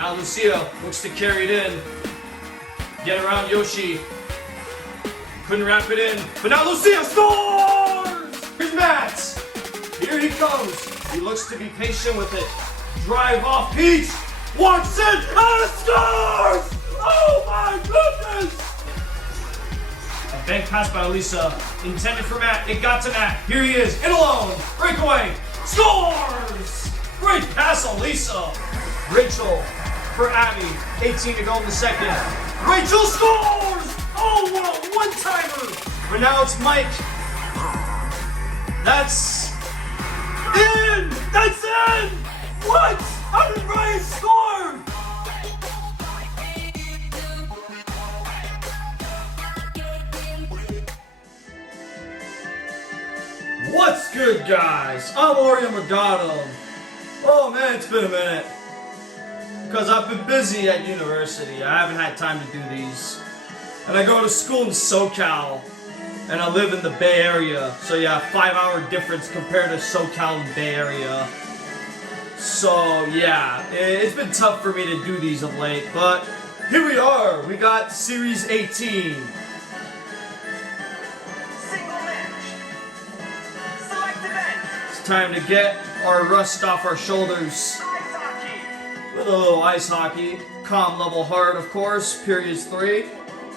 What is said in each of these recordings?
Now Lucia looks to carry it in. Get around Yoshi. Couldn't wrap it in. But now Lucia scores! Here's Matt. Here he comes. He looks to be patient with it. Drive off Peach. Walks in and scores! Oh my goodness! A bank pass by Lisa. Intended for Matt. It got to Matt. Here he is. In alone. Breakaway. Scores! Great pass on Lisa. Rachel for Abby. 18 to go in the second. Rachel scores! Oh, what a one-timer! But now it's Mike. That's in! That's in! What? How did Ryan score? What's good, guys? I'm Arya M. Oh man, it's been a minute. Because I've been busy at university. I haven't had time to do these. And I go to school in SoCal. And I live in the Bay Area. So yeah, 5-hour difference compared to SoCal and Bay Area. So yeah, it's been tough for me to do these of late. But here we are. We got Series 18. It's time to get our rust off our shoulders. With a little ice hockey. Calm level hard, of course. Periods 3.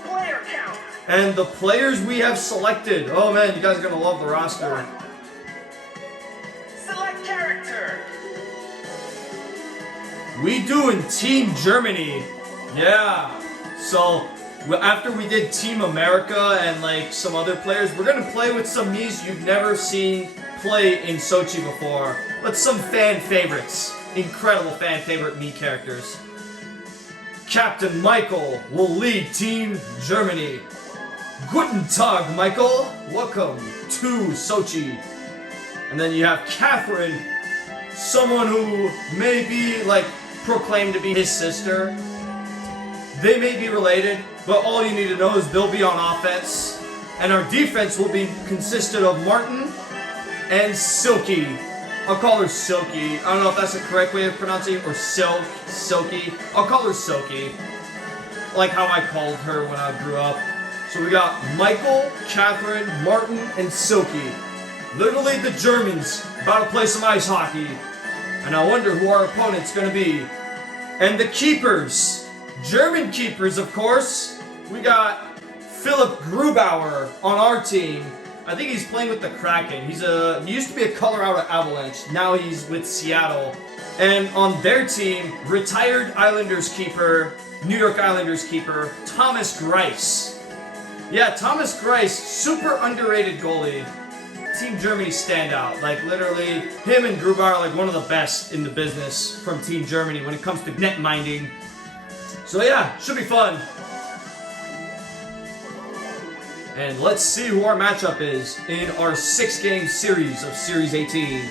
Player count. And the players we have selected. Oh man, you guys are gonna love the roster. Select character. We doing Team Germany. Yeah. So after we did Team America and like some other players, we're gonna play with some Miis you've never seen play in Sochi before. But some fan favorites. Incredible fan favorite Mii characters. Captain Michael will lead Team Germany. Guten Tag, Michael. Welcome to Sochi. And then you have Kathrin, someone who may be like proclaimed to be his sister. They may be related, but all you need to know is they'll be on offense. And our defense will be consisted of Martin and Silke. I'll call her Silke. I don't know if that's the correct way of pronouncing it, or Silke. I'll call her Silke. Like how I called her when I grew up. So we got Michael, Kathrin, Martin, and Silke. Literally the Germans about to play some ice hockey. And I wonder who our opponent's going to be. And the keepers. German keepers, of course. We got Philip Grubauer on our team. I think he's playing with the Kraken. He used to be a Colorado Avalanche. Now he's with Seattle. And on their team, retired Islanders keeper, New York Islanders keeper, Thomas Greiss. Yeah, Thomas Greiss, super underrated goalie. Team Germany standout. Like literally, him and Grubauer are like one of the best in the business from Team Germany when it comes to net minding. So yeah, should be fun. And let's see who our matchup is in our 6-game series of Series 18.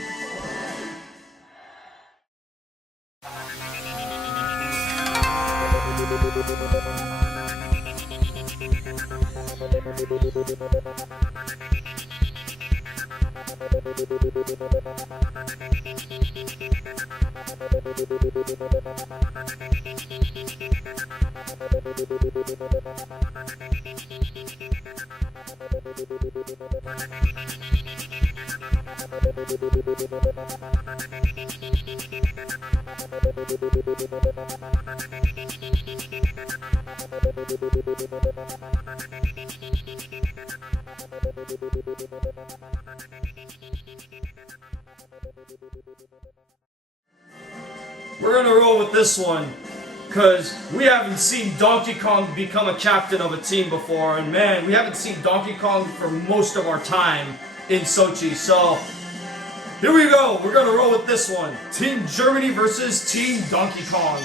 We're gonna roll with this one, because we haven't seen Donkey Kong become a captain of a team before, and man, we haven't seen Donkey Kong for most of our time in Sochi, so here we go. We're gonna roll with this one. Team Germany versus Team Donkey Kong.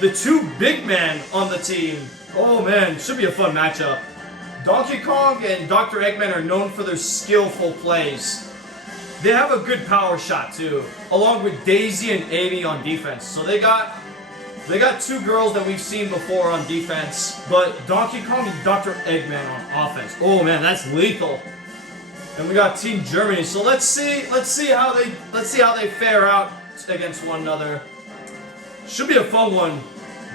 The two big men on the team. Oh man, should be a fun matchup. Donkey Kong and Dr. Eggman are known for their skillful plays. They have a good power shot too, along with Daisy and Amy on defense. So they got two girls that we've seen before on defense, but Donkey Kong and Dr. Eggman on offense. Oh man, that's lethal. And we got Team Germany. So let's see how they fare out against one another. Should be a fun one.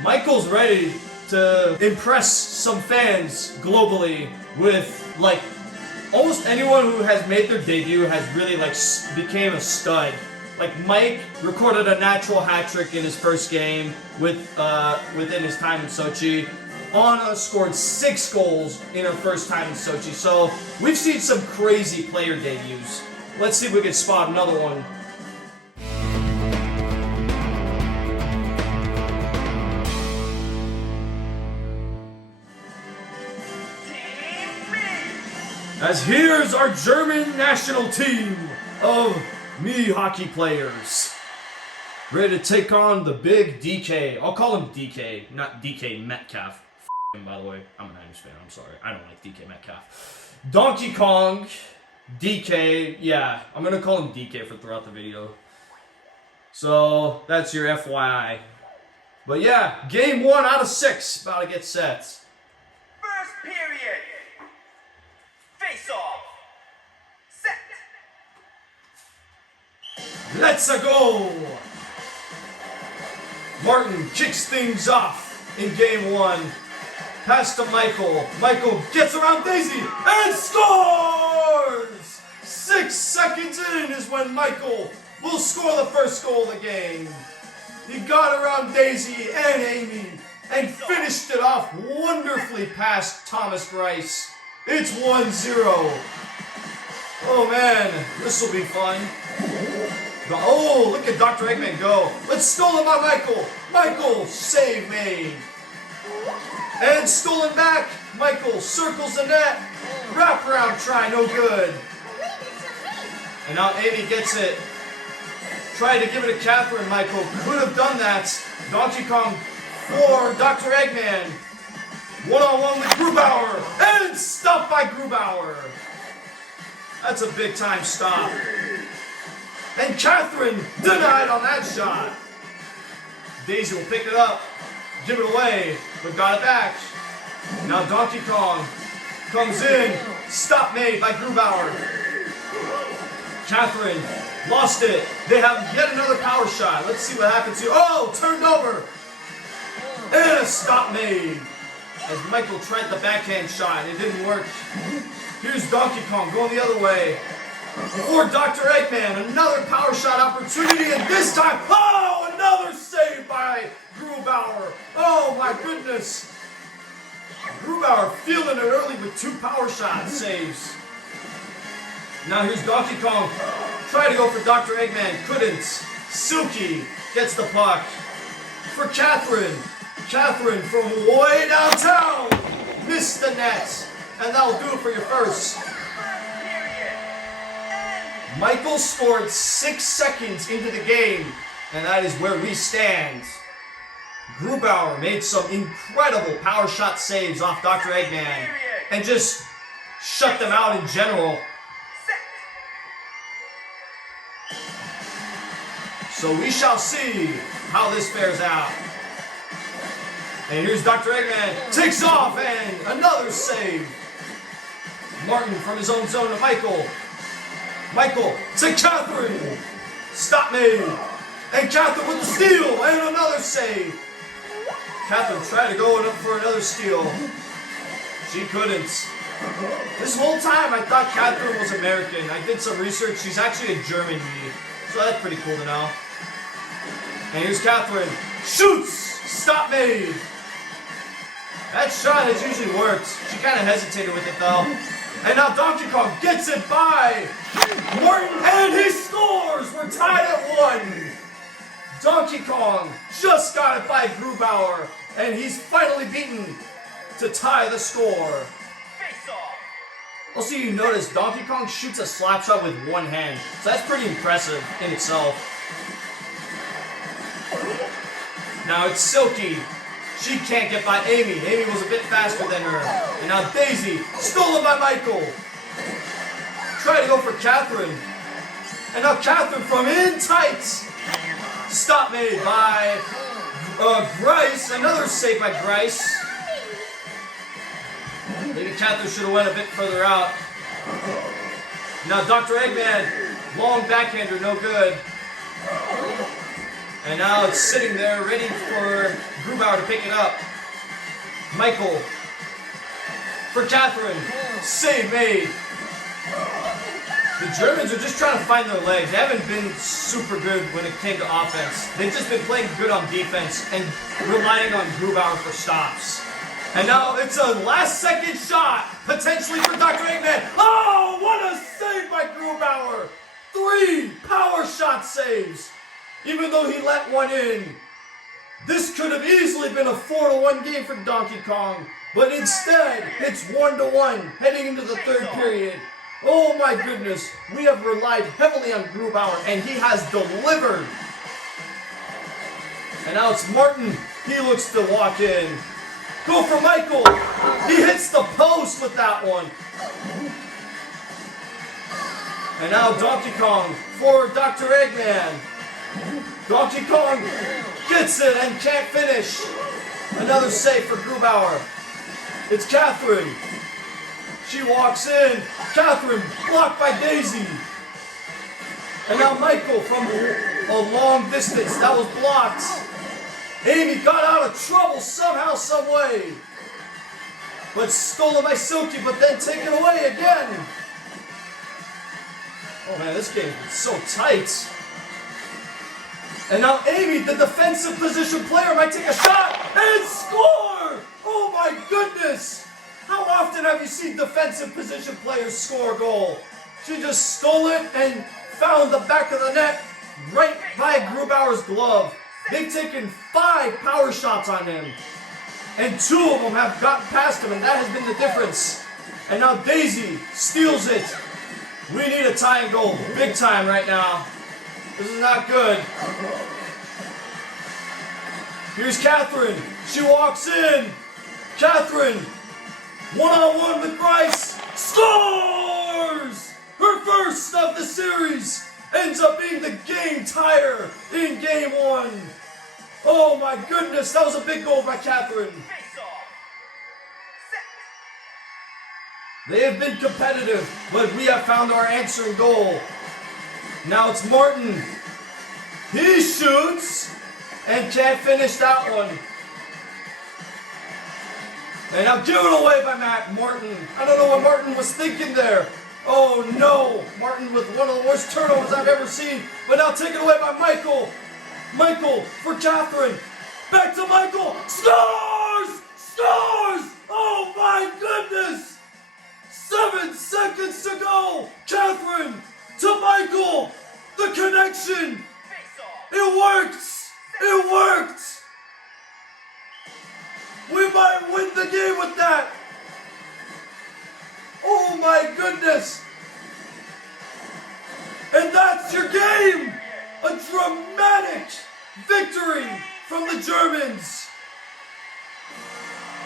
Michael's ready to impress some fans globally with, like, almost anyone who has made their debut has really, like, became a stud. Like, Mike recorded a natural hat trick in his first game within his time in Sochi. Anna scored 6 goals in her first time in Sochi. So, we've seen some crazy player debuts. Let's see if we can spot another one. As here's our German national team of Mii hockey players. Ready to take on the big DK. I'll call him DK, not DK Metcalf. F him, by the way. I'm an Irish fan, I'm sorry. I don't like DK Metcalf. Donkey Kong, DK, yeah, I'm gonna call him DK for throughout the video. So, that's your FYI. But yeah, game 1 out of 6, about to get set. First period. Face off. Set. Let's go! Martin kicks things off in game 1. Pass to Michael. Michael gets around Daisy and scores! 6 seconds in is when Michael will score the first goal of the game. He got around Daisy and Amy and finished it off wonderfully past Thomas Grice. It's 1-0. Oh man, this will be fun. Oh, look at Dr. Eggman go. Let's stolen by Michael. Michael, save made. And stolen back. Michael circles the net. Wraparound try, no good. And now Amy gets it. Tried to give it to Kathrin. Michael could have done that. Donkey Kong for Dr. Eggman. One-on-one with Grubauer. And stopped by Grubauer. That's a big time stop. And Kathrin denied on that shot. Daisy will pick it up, give it away, but got it back. Now Donkey Kong comes in, stop made by Grubauer. Kathrin lost it. They have yet another power shot. Let's see what happens here. Oh, turned over. And a stop made. As Michael tried the backhand shot, it didn't work. Here's Donkey Kong going the other way. For Dr. Eggman, another power shot opportunity, and this time, oh, another save by Grubauer. Oh my goodness. Grubauer feeling it early with 2 power shot saves. Now here's Donkey Kong. Try to go for Dr. Eggman, couldn't. Silke gets the puck. For Kathrin. Kathrin from way downtown. Missed the net. And that'll do it for your first. Michael scored 6 seconds into the game, and that is where we stand. Grubauer made some incredible power shot saves off Dr. Eggman, and just shut them out in general. So we shall see how this fares out. And here's Dr. Eggman, takes off, and another save. Martin from his own zone to Michael. Michael to Kathrin. Stop made. And Kathrin with the steal. And another save. Kathrin tried to go up for another steal. She couldn't. This whole time I thought Kathrin was American. I did some research. She's actually a German Miis. So that's pretty cool to know. And here's Kathrin. Shoots. Stop made. That shot has usually worked. She kind of hesitated with it though. And now Donkey Kong gets it by Martin, and he scores! We're tied at 1. Donkey Kong just got it by Grubauer, and he's finally beaten to tie the score. Face off. Also, you notice Donkey Kong shoots a slap shot with one hand, so that's pretty impressive in itself. Now it's Silke. She can't get by Amy. Amy was a bit faster than her. And now Daisy, stolen by Michael. Try to go for Kathrin. And now Kathrin from in tight. Stop made by Grice. Another save by Grice. Maybe Kathrin should have went a bit further out. Now Dr. Eggman, long backhander, no good. And now it's sitting there ready for Grubauer to pick it up. Michael for Kathrin. Save made. The Germans are just trying to find their legs. They haven't been super good when it came to offense. They've just been playing good on defense and relying on Grubauer for stops. And now it's a last-second shot, potentially for Dr. Eggman. Oh, what a save by Grubauer! 3 power shot saves, even though he let one in. This could have easily been a 4-1 game for Donkey Kong, but instead, it's 1-1 heading into the third period. Oh my goodness, we have relied heavily on Grubauer, and he has delivered. And now it's Martin. He looks to walk in. Go for Michael. He hits the post with that one. And now Donkey Kong for Dr. Eggman. Donkey Kong gets it and can't finish. Another save for Grubauer. It's Kathrin. She walks in. Kathrin blocked by Daisy. And now Michael from a long distance. That was blocked. Amy got out of trouble somehow, some way. But stolen by Silke, but then taken away again. Oh man, this game is so tight. And now Amy, the defensive position player, might take a shot and score! Oh my goodness! How often have you seen defensive position players score a goal? She just stole it and found the back of the net right by Grubauer's glove. They've taken 5 power shots on him, and 2 of them have gotten past him, and that has been the difference. And now Daisy steals it. We need a tying goal, big time right now. This is not good. Here's Kathrin. She walks in. Kathrin, one-on-one with Bryce, scores! Her first of the series. Ends up being the game tire in game 1. Oh my goodness, that was a big goal by Kathrin. They have been competitive, but we have found our answering goal. Now it's Martin. He shoots and can't finish that one. And now given away by Martin. I don't know what Martin was thinking there. Oh no, Martin with one of the worst turnovers I've ever seen, but now taken away by Michael. Michael for Kathrin. Back to Michael. Scores! Scores! Oh my goodness! 7 seconds to go. Kathrin to Michael. The connection. It worked. It worked. We might win the game with that. Oh my goodness! And that's your game! A dramatic victory from the Germans!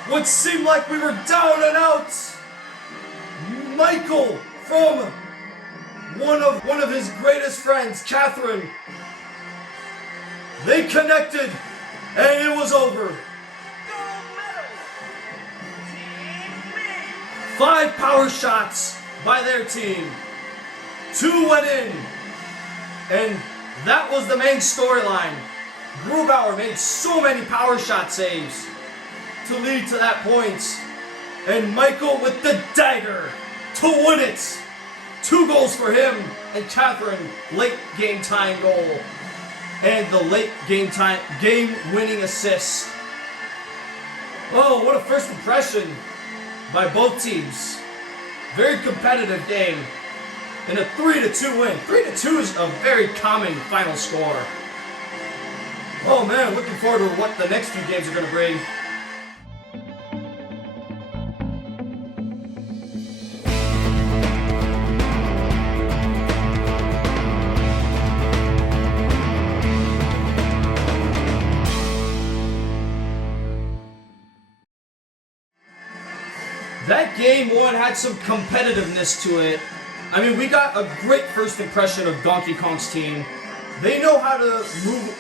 What seemed like we were down and out, Michael from one of his greatest friends, Kathrin. They connected and it was over. 5 power shots by their team. 2 went in. And that was the main storyline. Grubauer made so many power shot saves to lead to that point. And Michael with the dagger to win it. 2 goals for him. And Kathrin, late game tying goal. And the late game winning assist. Oh, what a first impression by both teams. Very competitive game. And a 3-2 win. 3-2 is a very common final score. Oh man, looking forward to what the next few games are going to bring. That game 1 had some competitiveness to it. I mean, we got a great first impression of Donkey Kong's team. They know how to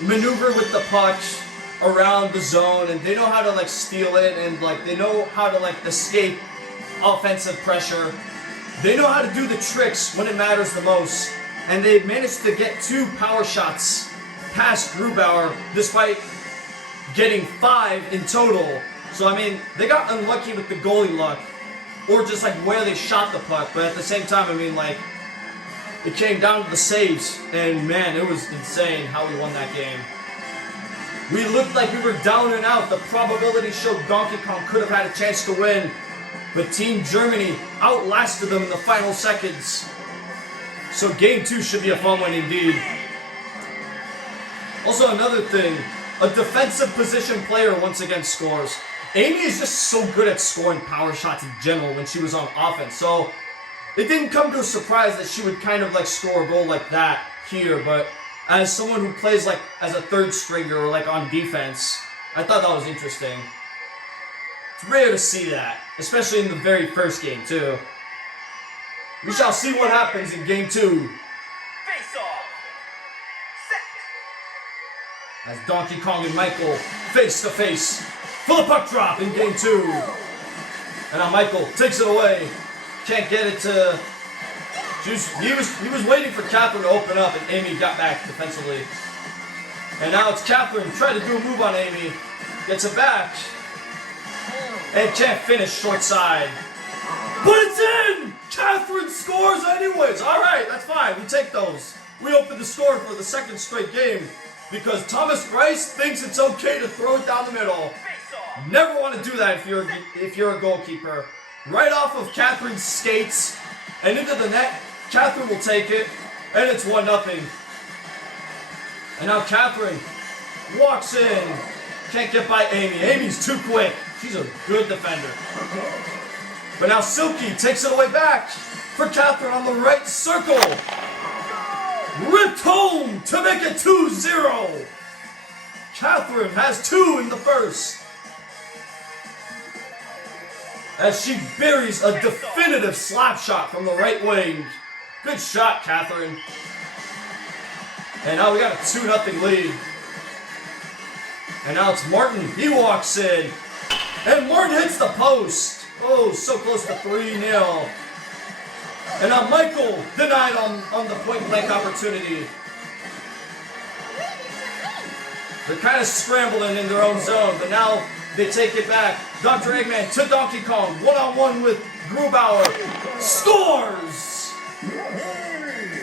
maneuver with the puck around the zone, and they know how to like steal it, and like they know how to like escape offensive pressure. They know how to do the tricks when it matters the most, and they managed to get 2 power shots past Grubauer despite getting 5 in total. So, I mean, they got unlucky with the goalie luck. Or just, like, where they shot the puck. But at the same time, I mean, like, it came down to the saves. And, man, it was insane how we won that game. We looked like we were down and out. The probability showed Donkey Kong could have had a chance to win. But Team Germany outlasted them in the final seconds. So Game 2 should be a fun one indeed. Also, another thing. A defensive position player once again scores. Amy is just so good at scoring power shots in general when she was on offense. So it didn't come to a surprise that she would kind of like score a goal like that here. But as someone who plays like as a third stringer or like on defense, I thought that was interesting. It's rare to see that, especially in the very first game too. We shall see what happens in Game 2. Face off. Set. As Donkey Kong and Michael face to face for the puck drop in Game 2. And now Michael takes it away. Can't get it to... He was waiting for Kathrin to open up, and Amy got back defensively. And now it's Kathrin trying to do a move on Amy. Gets it back. And can't finish short side. But it's in! Kathrin scores anyways. Alright, that's fine. We take those. We open the score for the second straight game. Because Thomas Grice thinks it's okay to throw it down the middle. Never want to do that if you're a goalkeeper. Right off of Kathrin's skates and into the net. Kathrin will take it, and it's 1-0. And now Kathrin walks in. Can't get by Amy. Amy's too quick. She's a good defender. But now Silke takes it away back for Kathrin on the right circle. Ripped home to make it 2-0. Kathrin has 2 in the first. As she buries a definitive slap shot from the right wing. Good shot, Kathrin. And now we got a 2-0 lead. And now it's Martin. He walks in. And Martin hits the post. Oh, so close to 3-0. And now Michael denied on the point-blank opportunity. They're kind of scrambling in their own zone, but now they take it back. Dr. Eggman to Donkey Kong. One-on-one with Grubauer. Scores!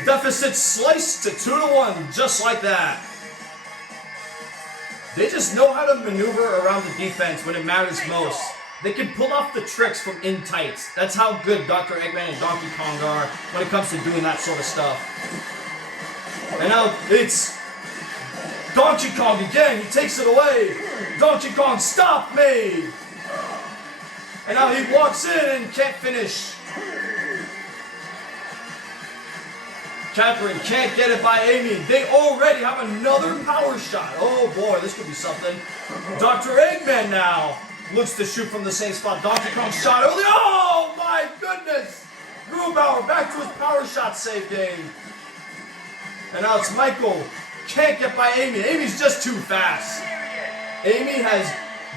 Deficit sliced to 2-1, just like that. They just know how to maneuver around the defense when it matters most. They can pull off the tricks from in tights. That's how good Dr. Eggman and Donkey Kong are when it comes to doing that sort of stuff. And now it's Donkey Kong again. He takes it away. Donkey Kong stop made. And now he walks in and can't finish. Kathrin can't get it by Amy. They already have another power shot. Oh boy, this could be something. Dr. Eggman now looks to shoot from the same spot. Donkey Kong shot early. Oh my goodness! Grubauer back to his power shot save game. And now it's Michael. Can't get by Amy. Amy's just too fast. Amy has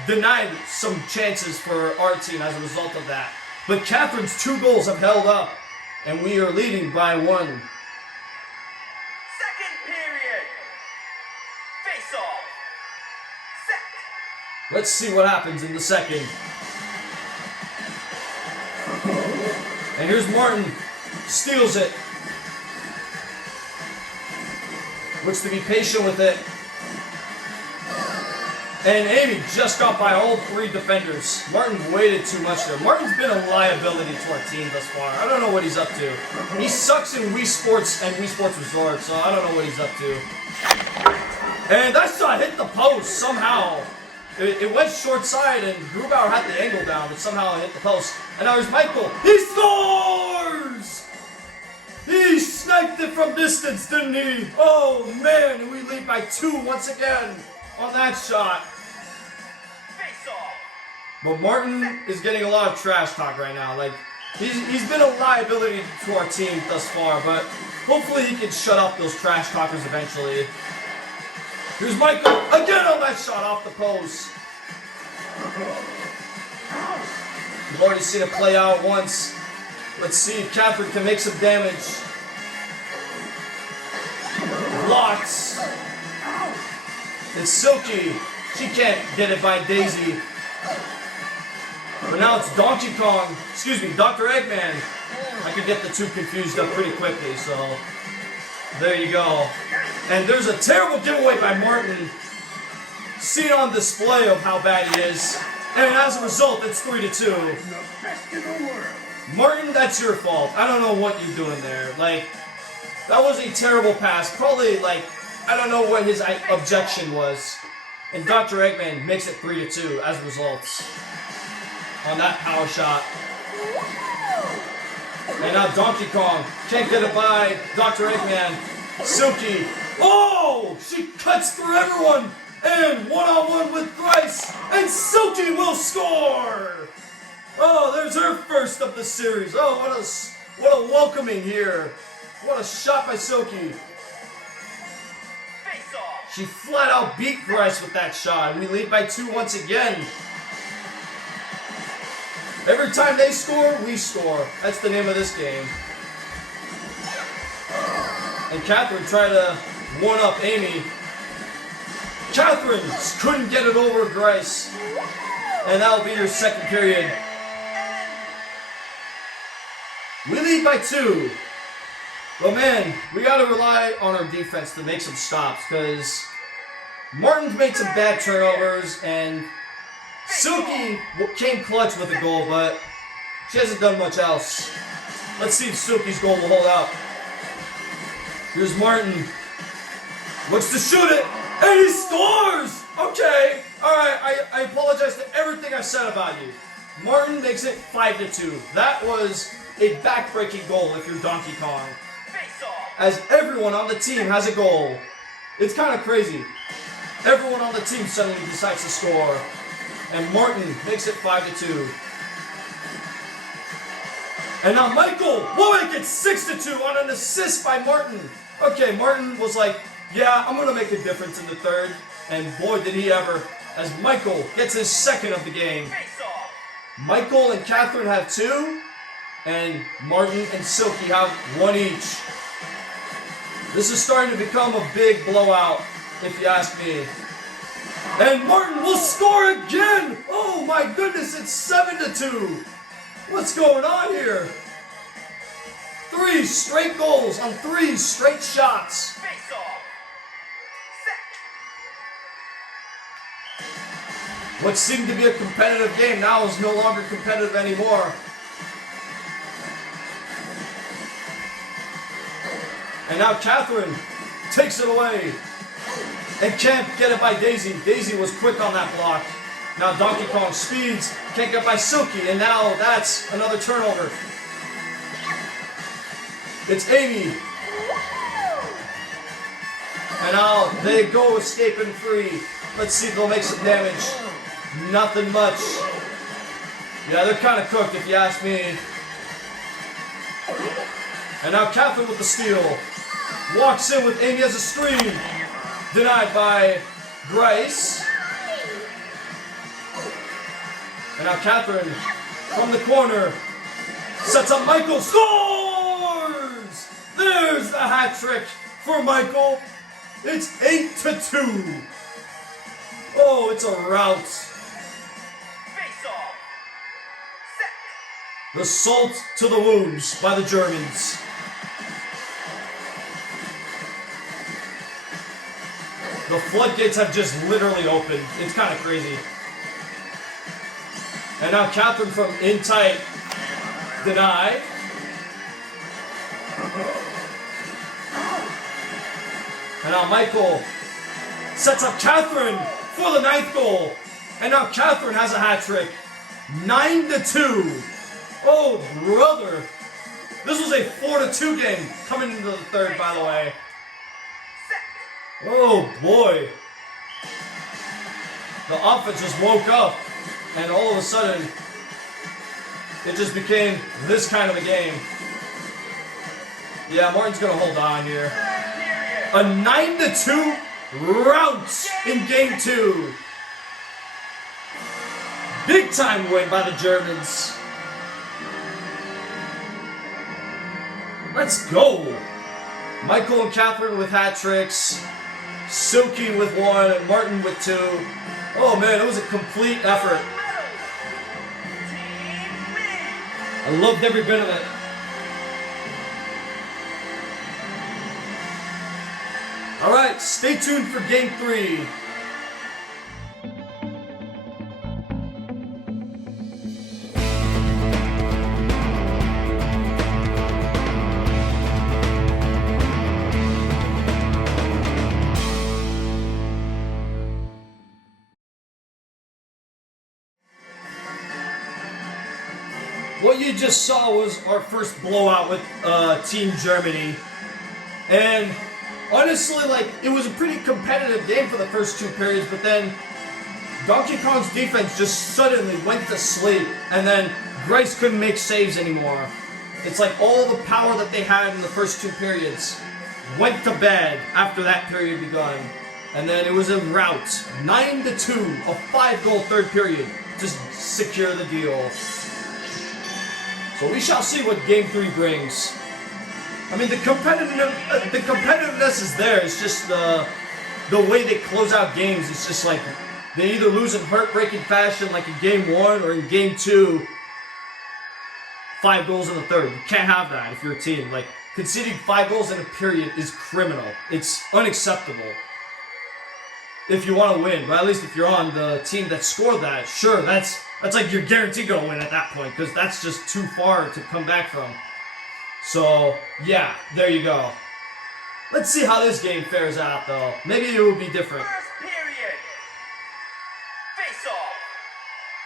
denied some chances for our team as a result of that. But Kathrin's 2 goals have held up. And we are leading by 1. Second period. Face off. Set. Let's see what happens in the second. And here's Martin. Steals it. Looks to be patient with it. And Amy just got by all 3 defenders. Martin waited too much there. Martin's been a liability to our team thus far. I don't know what he's up to. He sucks in Wii Sports and Wii Sports Resort, so I don't know what he's up to. And that shot hit the post somehow. It went short side, and Grubauer had the angle down, but somehow it hit the post. And now here's Michael. He scores! He sniped it from distance, didn't he? Oh, man, we lead by 2 once again on that shot. Face off. But Martin is getting a lot of trash talk right now. Like, he's been a liability to our team thus far, but hopefully he can shut up those trash talkers eventually. Here's Michael again on that shot off the post. We've already seen it play out once. Let's see if Kathrin can make some damage. Blocks. It's Silke. She can't get it by Daisy. But now it's Donkey Kong. Excuse me, Dr. Eggman. I could get the two confused up pretty quickly, so there you go. And there's a terrible giveaway by Martin. Seen on display of how bad he is. And as a result, it's 3-2. Martin, that's your fault. I don't know what you're doing there. Like, that was a terrible pass. Probably, like, I don't know what his objection was. And Dr. Eggman makes it 3-2 as a result. On that power shot. And now Donkey Kong can't get it by Dr. Eggman. Silke. Oh! She cuts through everyone! And one-on-one with Grice. And Silke will score! Oh, there's her first of the series. Oh, what a welcoming here. What a shot by Silke. She flat out beat Grice with that shot. We lead by 2 once again. Every time they score, we score. That's the name of this game. And Kathrin tried to one-up Amy. Kathrin couldn't get it over Grice. And that'll be your second period. We lead by 2. But man, we gotta rely on our defense to make some stops, because Martin's made some bad turnovers, and Silke came clutch with a goal, but she hasn't done much else. Let's see if Silke's goal will hold out. Here's Martin. Looks to shoot it, and he scores! Okay, alright, I apologize to everything I said about you. Martin makes it 5-2. That was a back-breaking goal if you're Donkey Kong. As everyone on the team has a goal. It's kind of crazy. Everyone on the team suddenly decides to score. And Martin makes it 5-2. And now Michael will make it 6-2 on an assist by Martin. Okay, Martin was like, yeah, I'm going to make a difference in the third. And boy, did he ever. As Michael gets his second of the game. Michael and Kathrin have 2. And Martin and Silke have 1 each. This is starting to become a big blowout, if you ask me. And Martin will score again! Oh my goodness, it's 7-2! What's going on here? 3 straight goals on 3 straight shots. What seemed to be a competitive game now is no longer competitive anymore. And now Kathrin takes it away. And can't get it by Daisy. Daisy was quick on that block. Now Donkey Kong speeds. Can't get by Silke. And now that's another turnover. It's Amy. And now they go escaping free. Let's see if they'll make some damage. Nothing much. Yeah, they're kind of cooked if you ask me. And now Kathrin with the steal. Walks in with Amy as a screen. Denied by Grice. And now Kathrin from the corner. Sets up Michael. Scores! There's the hat trick for Michael. It's 8-2. Oh, it's a rout. The salt to the wounds by the Germans. The floodgates have just literally opened. It's kind of crazy. And now Kathrin from in tight. Denied. And now Michael sets up Kathrin for the 9th goal. And now Kathrin has a hat trick. 9-2. Oh, brother. This was a 4-2 game coming into the third, by the way. Oh, boy. The offense just woke up, and all of a sudden, it just became this kind of a game. Yeah, Martin's going to hold on here. A 9-2 rout in Game 2. Big time win by the Germans. Let's go. Michael and Kathrin with hat tricks. Silke with 1, and Martin with 2. Oh man, it was a complete effort. Team Mii. I loved every bit of it. Alright, stay tuned for game 3. What you just saw was our first blowout with Team Germany. And honestly, like, it was a pretty competitive game for the first 2 periods, but then Donkey Kong's defense just suddenly went to sleep, and then Grace couldn't make saves anymore. It's like all the power that they had in the first 2 periods went to bed after that period begun. And then it was a rout, 9-2, a 5-goal third period, to secure the deal. So we shall see what game 3 brings. I mean, the competitiveness is there. It's just the way they close out games. It's just like they either lose in heartbreaking fashion, like in game 1, or in game 2, 5 goals in the third. You can't have that if you're a team. Like, conceding 5 goals in a period is criminal. It's unacceptable. If you want to win, but at least if you're on the team that scored that, sure, that's like you're guaranteed gonna win at that point, because that's just too far to come back from. So, yeah, there you go. Let's see how this game fares out, though. Maybe it will be different. First period. Face off.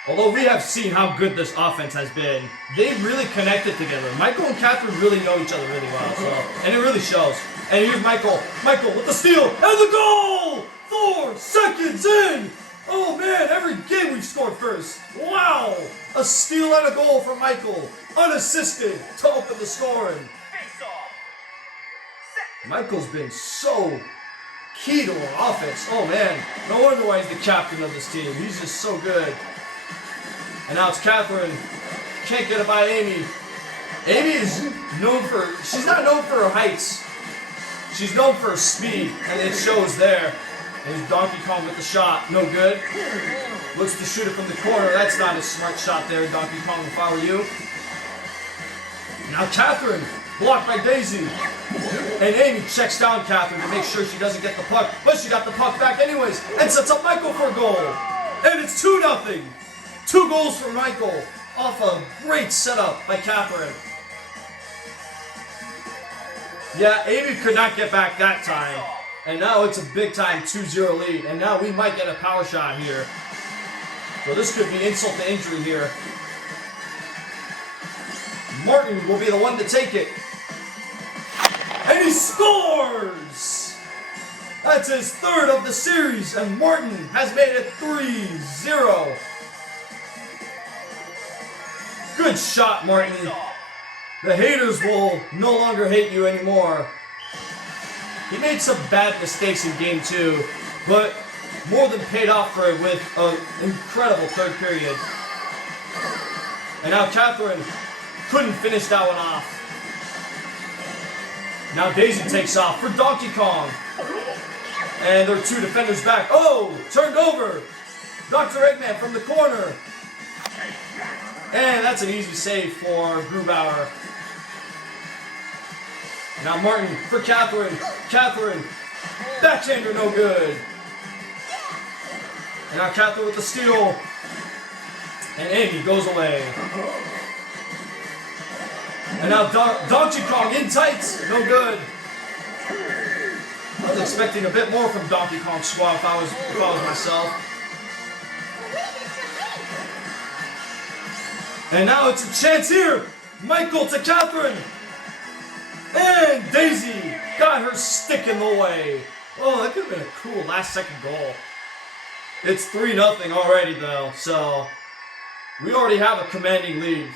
Although we have seen how good this offense has been, they really connected together. Michael and Kathrin really know each other really well, so, and it really shows. And here's Michael. Michael with the steal and the goal! 4 seconds in! Oh man, every game we've scored first. Wow! A steal and a goal from Michael, unassisted, to open the scoring. Face off. Set. Michael's been so key to our offense. Oh man, no wonder why he's the captain of this team. He's just so good. And now it's Kathrin. Can't get it by Amy. Amy is known for, she's not known for her heights. She's known for her speed, and it shows there. There's Donkey Kong with the shot. No good. Looks to shoot it from the corner. That's not a smart shot there, Donkey Kong, if I were you. Now Kathrin, blocked by Daisy. And Amy checks down Kathrin to make sure she doesn't get the puck. But she got the puck back anyways, and sets up Michael for a goal. And it's 2-0. 2 goals for Michael off a great setup by Kathrin. Yeah, Amy could not get back that time. And now it's a big time 2-0 lead. And now we might get a power shot here. So this could be insult to injury here. Martin will be the one to take it. And he scores! That's his 3rd of the series. And Martin has made it 3-0. Good shot, Martin. The haters will no longer hate you anymore. He made some bad mistakes in game 2, but more than paid off for it with an incredible third period. And now Kathrin couldn't finish that one off. Now Daisy takes off for Donkey Kong. And there are 2 defenders back. Oh, turned over. Dr. Eggman from the corner. And that's an easy save for Grubauer. Now Martin for Kathrin. Kathrin, backhander no good. And now Kathrin with the steal. And Amy goes away. And now Donkey Kong in tight, no good. I was expecting a bit more from Donkey Kong's squad if I was myself. And now it's a chance here. Michael to Kathrin. And Daisy got her stick in the way. Oh, that could have been a cool last-second goal. It's 3-0 already, though, so we already have a commanding lead.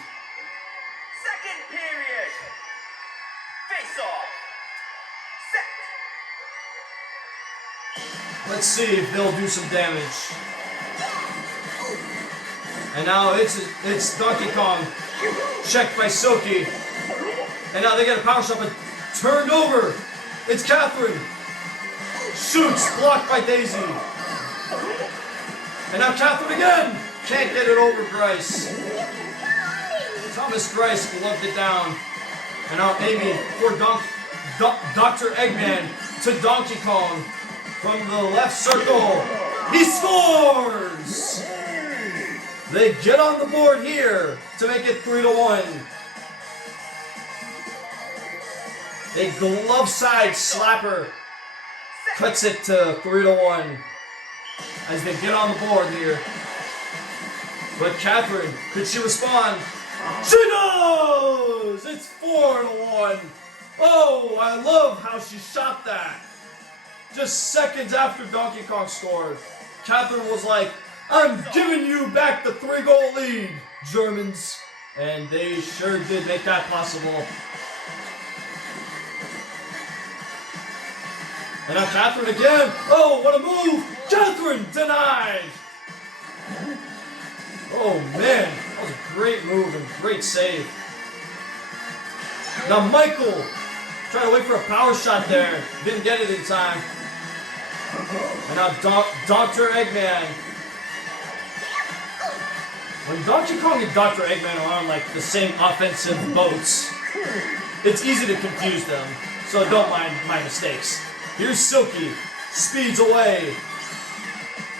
Second period. Face off. Set. Let's see if they'll do some damage. And now it's Donkey Kong, checked by Silke. And now they get a power shot, but turned over. It's Kathrin. Shoots, blocked by Daisy. And now Kathrin again. Can't get it over Grice. Thomas Grice gloved it down. And now Amy for Dr. Eggman to Donkey Kong from the left circle. He scores! They get on the board here to make it 3-1. A glove side slapper cuts it to 3-1 as they get on the board here. But Kathrin, could she respond? She does! It's 4-1. Oh, I love how she shot that. Just seconds after Donkey Kong scored, Kathrin was like, I'm giving you back the 3-goal lead, Germans. And they sure did make that possible. And now Kathrin again. Oh, what a move! Kathrin denied! Oh man, that was a great move and great save. Now Michael tried to wait for a power shot there. Didn't get it in time. And now Dr. Eggman. When Donkey Kong and Dr. Eggman are on like the same offensive boats, it's easy to confuse them. So don't mind my mistakes. Here's Silke, speeds away,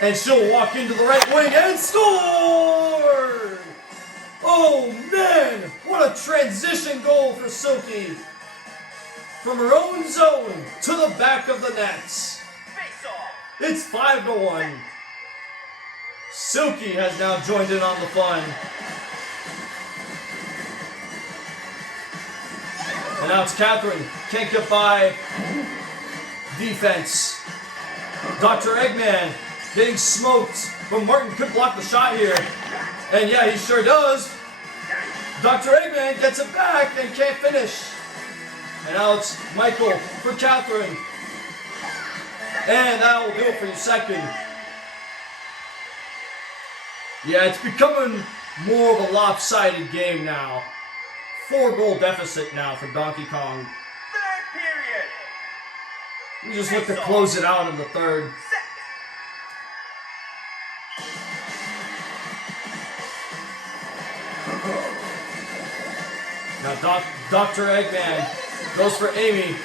and she'll walk into the right wing and score! Oh man, what a transition goal for Silke. From her own zone to the back of the nets. It's 5-1. Silke has now joined in on the fun. And now it's Kathrin, can't get by. Defense. Dr. Eggman getting smoked, but Martin could block the shot here. And yeah, he sure does. Dr. Eggman gets it back and can't finish. And now it's Michael for Kathrin. And that will do it for your second. Yeah, it's becoming more of a lopsided game now. 4-goal deficit now for Donkey Kong. Third period. We just look to close it out in the third. Now Dr. Eggman goes for Amy.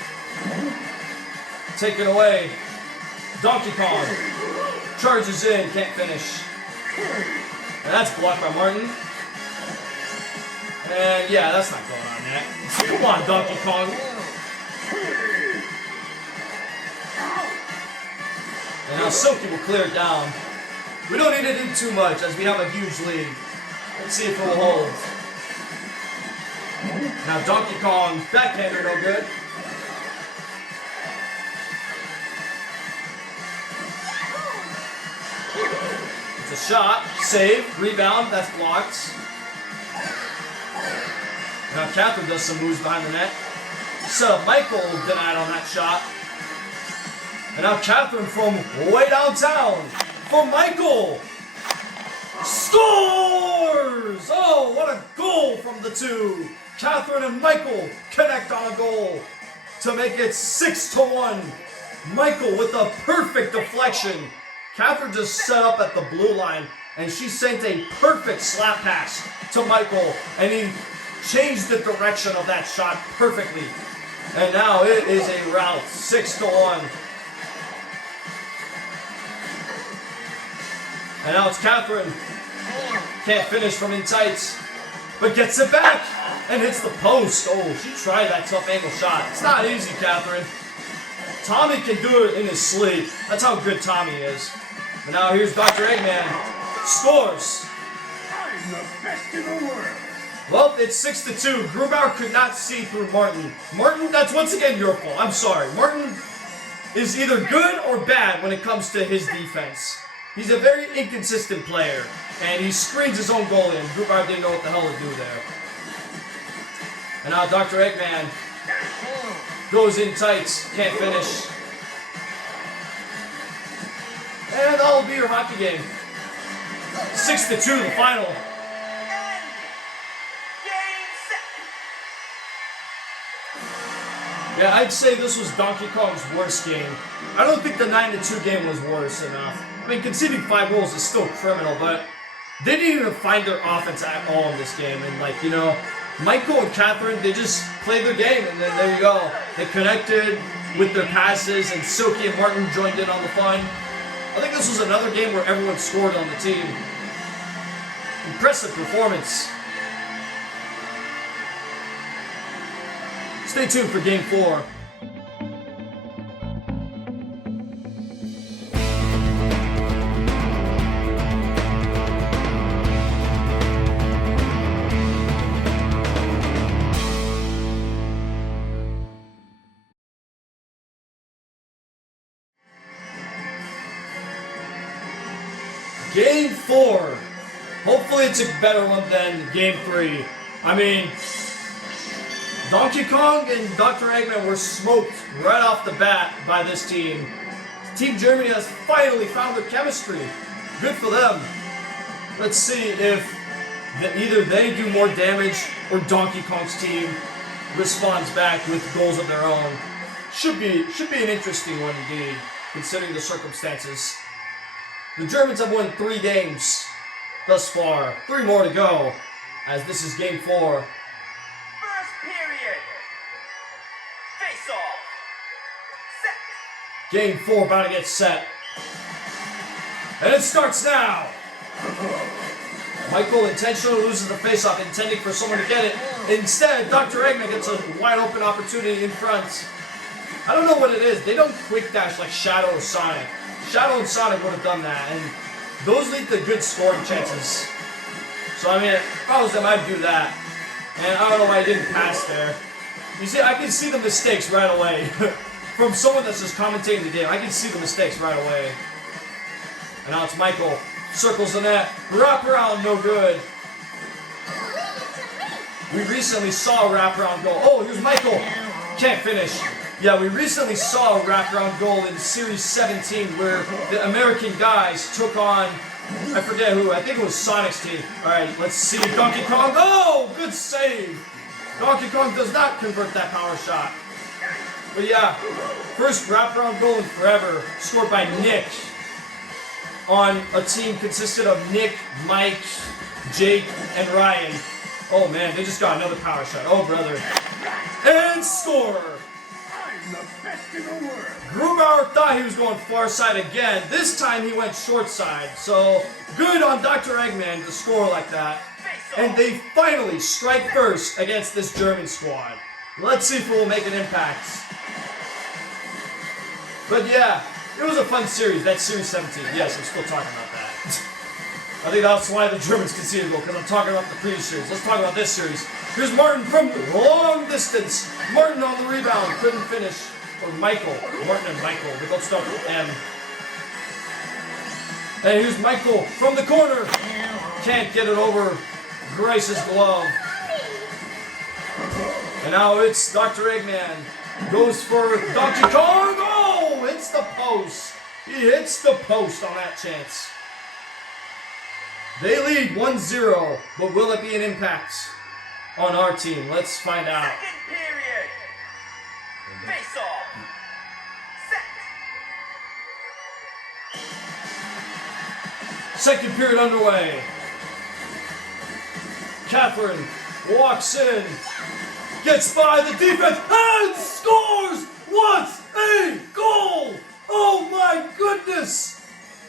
Taken away. Donkey Kong charges in, can't finish. And that's blocked by Martin. And yeah, that's not going on net. Come on, Donkey Kong. And now Silke will clear it down. We don't need it in too much as we have a huge lead. Let's see if it will hold. Now Donkey Kong, backhander no good. It's a shot, save, rebound, that's blocked. Now Kathrin does some moves behind the net. So Michael denied on that shot. And now Kathrin from way downtown for Michael. Scores! Oh, what a goal from the two. Kathrin and Michael connect on a goal to make it 6-1. Michael with a perfect deflection. Kathrin just set up at the blue line and she sent a perfect slap pass to Michael and he changed the direction of that shot perfectly. And now it is a rout, 6-1. And now it's Kathrin. Can't finish from in tights, but gets it back and hits the post. Oh, she tried that tough angle shot. It's not easy, Kathrin. Tommy can do it in his sleep. That's how good Tommy is. But now here's Dr. Eggman. Scores. I'm the best in the world. Well, it's 6-2. Grubauer could not see through Martin. Martin, that's once again your fault. I'm sorry. Martin is either good or bad when it comes to his defense. He's a very inconsistent player, and he screens his own goal in. Grubauer didn't know what the hell to do there. And now Dr. Eggman goes in tights, can't finish. And that'll be your hockey game. 6-2, the final. Yeah, I'd say this was Donkey Kong's worst game. I don't think the 9-2 game was worse enough. I mean, conceding 5 goals is still criminal, but they didn't even find their offense at all in this game. And, like, you know, Michael and Kathrin, they just played their game, and then there you go. They connected with their passes, and Silke and Martin joined in on the fun. I think this was another game where everyone scored on the team. Impressive performance. Stay tuned for Game 4. Game 4. Hopefully it's a better one than Game 3. I mean, Donkey Kong and Dr. Eggman were smoked right off the bat by this team. Team Germany has finally found their chemistry. Good for them. Let's see if either they do more damage or Donkey Kong's team responds back with goals of their own. Should be an interesting one indeed, considering the circumstances. The Germans have won 3 games thus far. 3 more to go, as this is Game 4. First period. Face off. Set. Game 4 about to get set. And it starts now! Michael intentionally loses the face-off, intending for someone to get it. Instead, Dr. Eggman gets a wide-open opportunity in front. I don't know what it is. They don't quick dash like Shadow or Sonic. Shadow and Sonic would have done that, and those lead to good scoring chances. So, I mean, if I was them, I'd do that. And I don't know why I didn't pass there. You see, I can see the mistakes right away. From someone that's just commentating the game, I can see the mistakes right away. And now it's Michael. Circles the net. Wraparound, no good. We recently saw a wraparound goal. Oh, here's Michael. Can't finish. Yeah, we recently saw a wraparound goal in Series 17 where the American guys took on, I forget who, I think it was Sonic's team. Alright, let's see Donkey Kong. Oh, good save. Donkey Kong does not convert that power shot. But yeah, first wraparound goal in forever, scored by Nick on a team consisted of Nick, Mike, Jake, and Ryan. Oh man, they just got another power shot. Oh brother. And score! I'm the best in the world. Grubauer thought he was going far side again. This time he went short side. So good on Dr. Eggman to score like that. And they finally strike first against this German squad. Let's see if it will make an impact. But yeah, it was a fun series. That's Series 17. Yes, I'm still talking about that. I think that's why the Germans conceded a goal, because I'm talking about the previous series. Let's talk about this series. Here's Martin from long distance. Martin on the rebound. Couldn't finish. Or Michael. Martin and Michael. They both start with M. And here's Michael from the corner. Can't get it over Grace's glove. And now it's Dr. Eggman. Goes for Donkey Kong. Oh, hits the post. He hits the post on that chance. They lead 1-0, but will it be an impact on our team? Let's find out. Second period. Face off. Set. Second period underway. Kathrin walks in, gets by the defense, and scores! What a goal! Oh my goodness!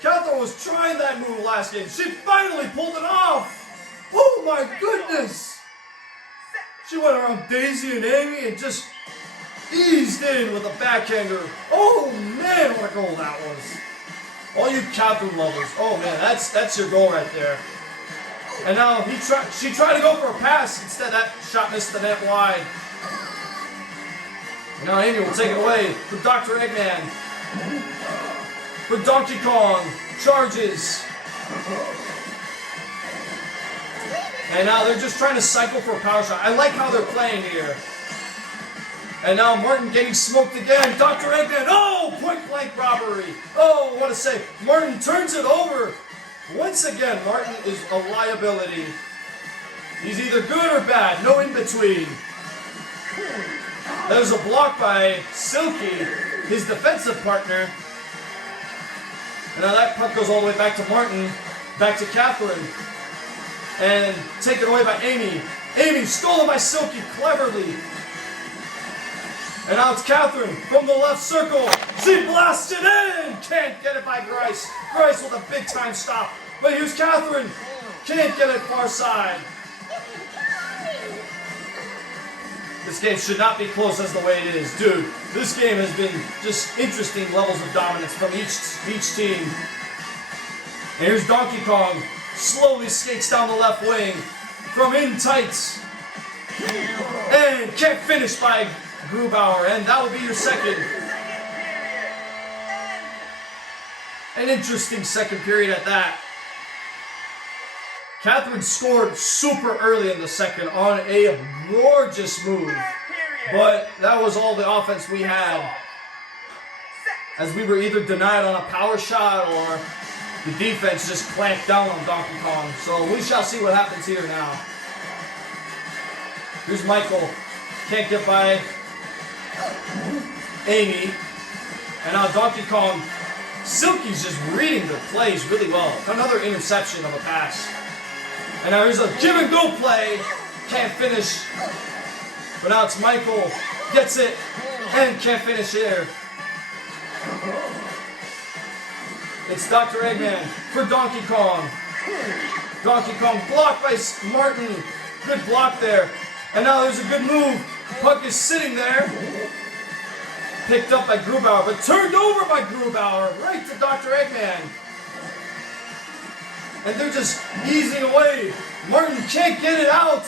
Kathrin was trying that move last game. She finally pulled it off! Oh my goodness! She went around Daisy and Amy and just eased in with a backhander. Oh man, what a goal that was! All you Kathrin lovers, oh man, that's your goal right there. And now she tried to go for a pass, instead that shot missed the net wide. And now Amy will take it away from Dr. Eggman. For Donkey Kong, charges. And now they're just trying to cycle for a power shot. I like how they're playing here. And now Martin getting smoked again. Dr. Eggman, oh, point blank robbery. Oh, what a save. Martin turns it over. Once again, Martin is a liability. He's either good or bad, no in between. There's a block by Silke, his defensive partner. And now that puck goes all the way back to Martin, back to Kathrin. And taken away by Amy. Amy stolen by Silke cleverly. And now it's Kathrin from the left circle. She blasts it in! Can't get it by Grice. Grice with a big time stop. But here's Kathrin. Can't get it far side. This game should not be close as the way it is. Dude, this game has been just interesting levels of dominance from each team. And here's Donkey Kong. Slowly skates down the left wing from in tights. And can't finish by Grubauer. And that will be your second. An interesting second period at that. Kathrin scored super early in the second on a gorgeous move. But that was all the offense we had. As we were either denied on a power shot or the defense just clamped down on Donkey Kong. So we shall see what happens here now. Here's Michael. Can't get by Amy. And now Donkey Kong. Silke's just reading the plays really well. Another interception of a pass. And now here's a give and go play. Can't finish. But now it's Michael. Gets it. And can't finish here. It's Dr. Eggman for Donkey Kong. Donkey Kong blocked by Martin. Good block there. And now there's a good move. Puck is sitting there. Picked up by Grubauer, but turned over by Grubauer. Right to Dr. Eggman. And they're just easing away. Martin can't get it out.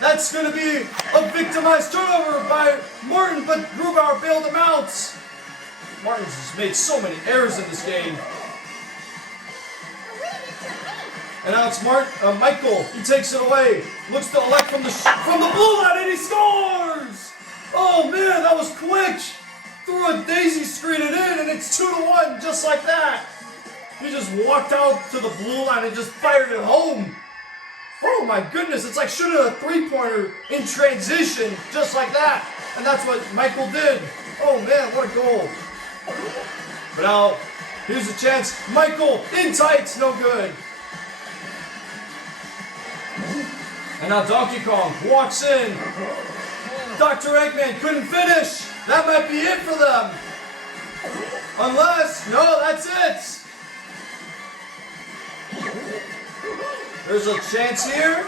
That's going to be a victimized turnover by Martin, but Grubauer bailed him out. Martin's just made so many errors in this game. And now it's Michael. He takes it away. Looks to elect from the blue line, and he scores! Oh man, that was quick. Threw a daisy screen it in, and it's 2-1, just like that. He just walked out to the blue line and just fired it home. Oh my goodness, it's like shooting a three-pointer in transition, just like that. And that's what Michael did. Oh man, what a goal. But now, here's a chance. Michael, in tights, no good. And now Donkey Kong walks in. Dr. Eggman couldn't finish. That might be it for them. Unless, no, that's it. There's a chance here.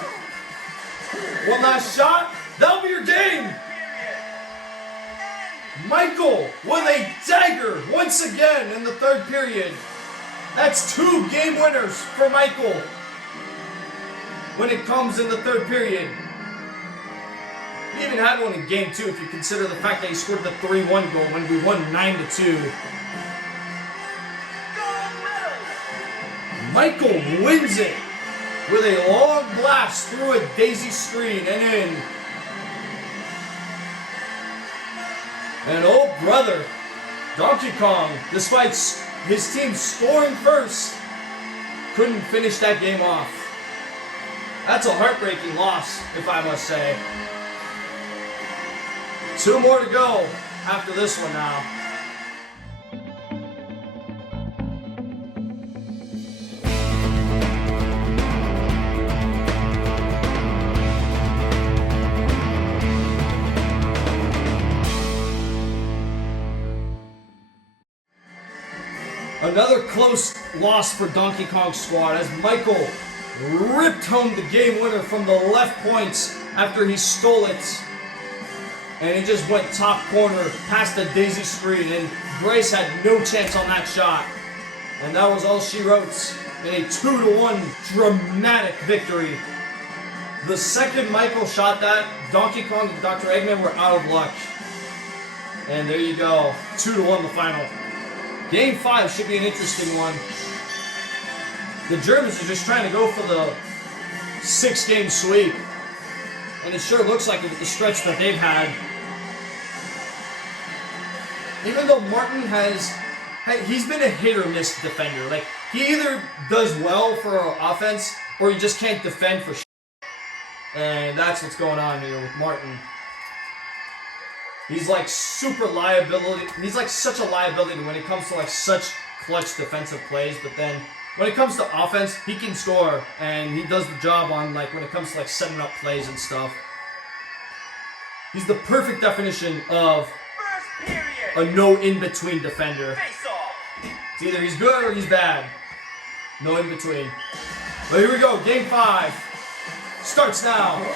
One last shot. That'll be your game. Michael with a dagger once again in the third period. That's 2 game winners for Michael when it comes in the third period. He even had one in game 2 if you consider the fact that he scored the 3-1 goal when we won 9-2. Michael wins it with a long blast through a daisy screen and in. And oh brother, Donkey Kong, despite his team scoring first, couldn't finish that game off. That's a heartbreaking loss, if I must say. 2 more to go after this one now. Another close loss for Donkey Kong's squad as Michael ripped home the game winner from the left points after he stole it. And he just went top corner past the daisy screen, and Grace had no chance on that shot. And that was all she wrote in a 2-1 dramatic victory. The second Michael shot that, Donkey Kong and Dr. Eggman were out of luck. And there you go, 2-1 the final. Game 5 should be an interesting one. The Germans are just trying to go for the 6-game sweep. And it sure looks like it with the stretch that they've had. Even though Martin he's been a hit or miss defender. Like, he either does well for offense or he just can't defend for shit. And that's what's going on here with Martin. He's like super liability. He's like such a liability when it comes to like such clutch defensive plays. But then when it comes to offense, he can score. And he does the job on like when it comes to like setting up plays and stuff. He's the perfect definition of First period. a no in-between defender. Face off. It's either he's good or he's bad. No in-between. But here we go, game 5. Starts now.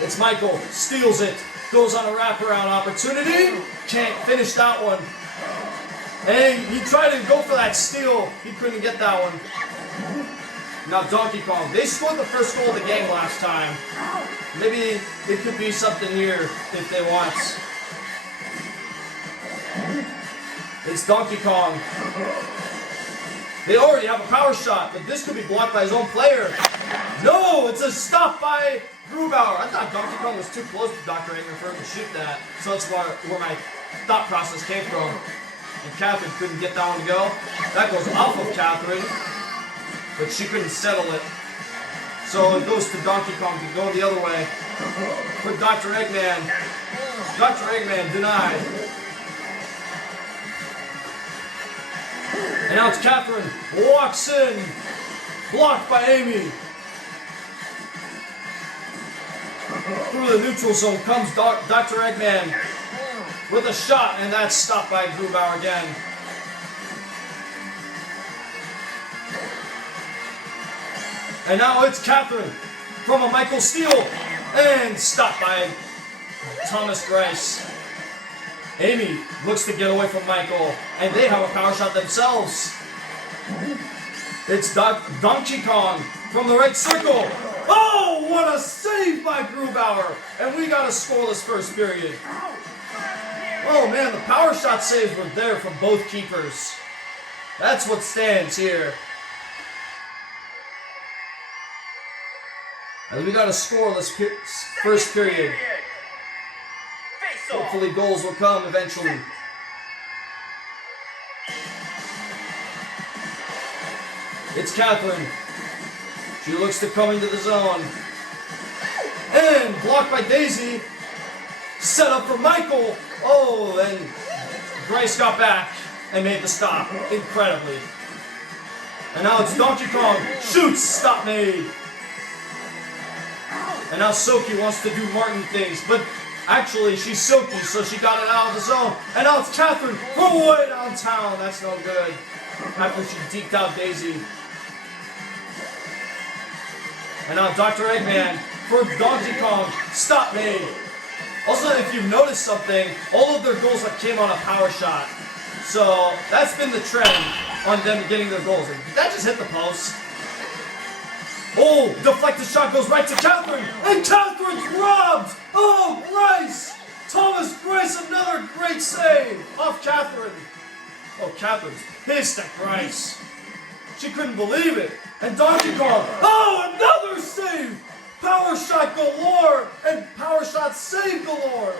It's Michael, steals it, goes on a wraparound opportunity. Can't finish that one. And he tried to go for that steal. He couldn't get that one. Now Donkey Kong. They scored the first goal of the game last time. Maybe it could be something here if they want. It's Donkey Kong. They already have a power shot, but this could be blocked by his own player. No, it's a stop by Grubauer. I thought Donkey Kong was too close to Dr. Eggman for him to shoot that. So that's where my thought process came from. And Kathrin couldn't get that one to go. That goes off of Kathrin, but she couldn't settle it. So it goes to Donkey Kong to go the other way. For Dr. Eggman. Dr. Eggman denied. And now it's Kathrin. Walks in. Blocked by Amy. Through the neutral zone comes Dr. Eggman with a shot, and that's stopped by Grubauer again. And now it's Kathrin from a Michael steal, and stopped by Thomas Grice. Amy looks to get away from Michael, and they have a power shot themselves. It's Donkey Kong from the right circle. Oh, what a save by Grubauer! And we got a scoreless first period. Oh man, the power shot saves were there from both keepers. That's what stands here. And we got a scoreless first period. Face off. Hopefully goals will come eventually. It's Kathrin. She looks to come into the zone. And blocked by Daisy. Set up for Michael. Oh, and Grace got back and made the stop. Incredibly. And now it's Donkey Kong. Shoots. Stop made. And now Silke wants to do Martin things. But actually, she's Silke, so she got it out of the zone. And now it's Kathrin from way downtown. That's no good. After she deked out Daisy. And now Dr. Eggman for Donkey Kong. Stop made. Also, if you've noticed something, all of their goals have came on a power shot. So that's been the trend on them getting their goals. Did that just hit the post? Oh, deflected shot goes right to Kathrin. And Kathrin's robbed. Oh, Grice. Thomas Grice, another great save off Kathrin. Oh, Kathrin's pissed at Grice. She couldn't believe it. And Donkey Kong. Oh, another save. Power shot galore. And power shot save galore.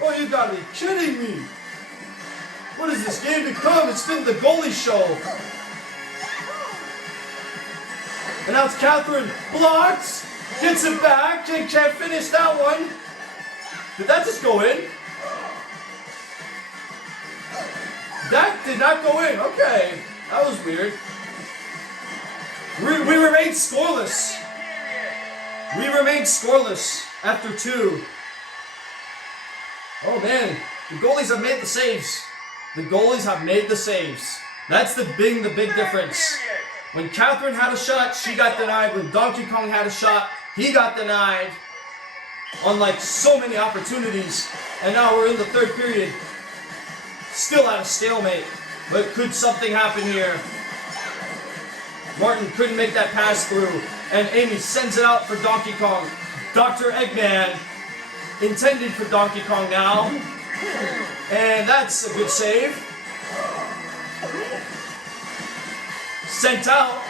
Oh, you gotta be kidding me. What has this game become? It's been the goalie show. And now it's Kathrin. Blocks. Gets it back. And can't finish that one. Did that just go in? That did not go in. Okay. That was weird. We remain scoreless. We remain scoreless after 2. Oh man, the goalies have made the saves. The goalies have made the saves. That's the big difference. When Kathrin had a shot, she got denied. When Donkey Kong had a shot, he got denied. On like so many opportunities. And now we're in the 3rd period. Still at a stalemate. But could something happen here? Martin couldn't make that pass through. And Amy sends it out for Donkey Kong. Dr. Eggman intended for Donkey Kong now. And that's a good save. Sent out.